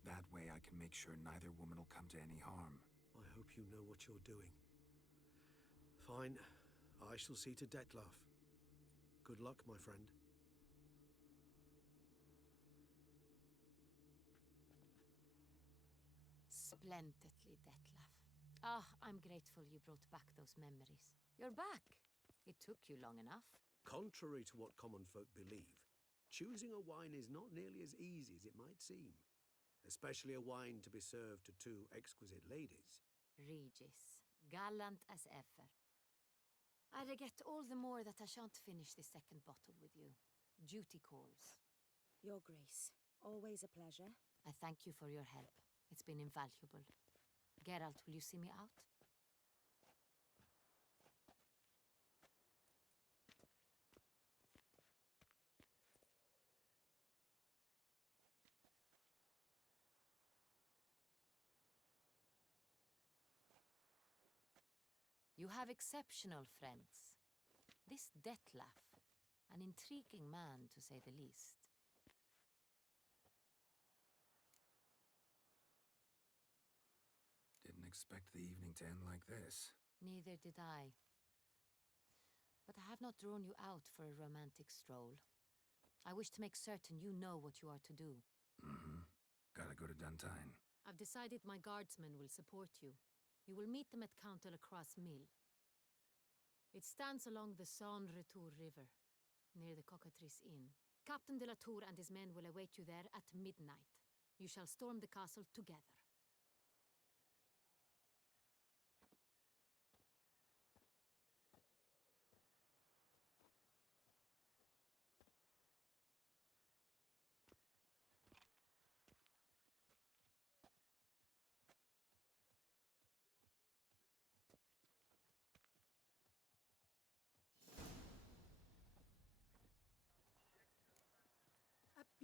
That way I can make sure neither woman will come to any harm. I hope you know what you're doing. Fine. I shall see to Detloff. Good luck, my friend. Splendidly, Detlaff. Ah, I'm grateful you brought back those memories. You're back. It took you long enough. Contrary to what common folk believe, choosing a wine is not nearly as easy as it might seem. Especially a wine to be served to 2 exquisite ladies. Regis, gallant as ever. I regret all the more that I shan't finish this second bottle with you. Duty calls. Your Grace, always a pleasure. I thank you for your help. It's been invaluable. Geralt, will you see me out? You have exceptional friends. This Detlaff, an intriguing man to say the least. Didn't expect the evening to end like this. Neither did I. But I have not drawn you out for a romantic stroll. I wish to make certain you know what you are to do. Gotta go to Duntine. I've decided my guardsmen will support you. You will meet them at Count de la Croix's mill. It stands along the Saône-Retour River, near the Cockatrice Inn. Captain de la Tour and his men will await you there at midnight. You shall storm the castle together.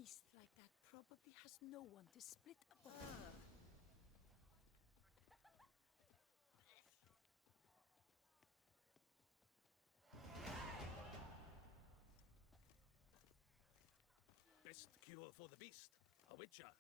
beast like that probably has no one to split a bone. Best cure for the beast, a witcher.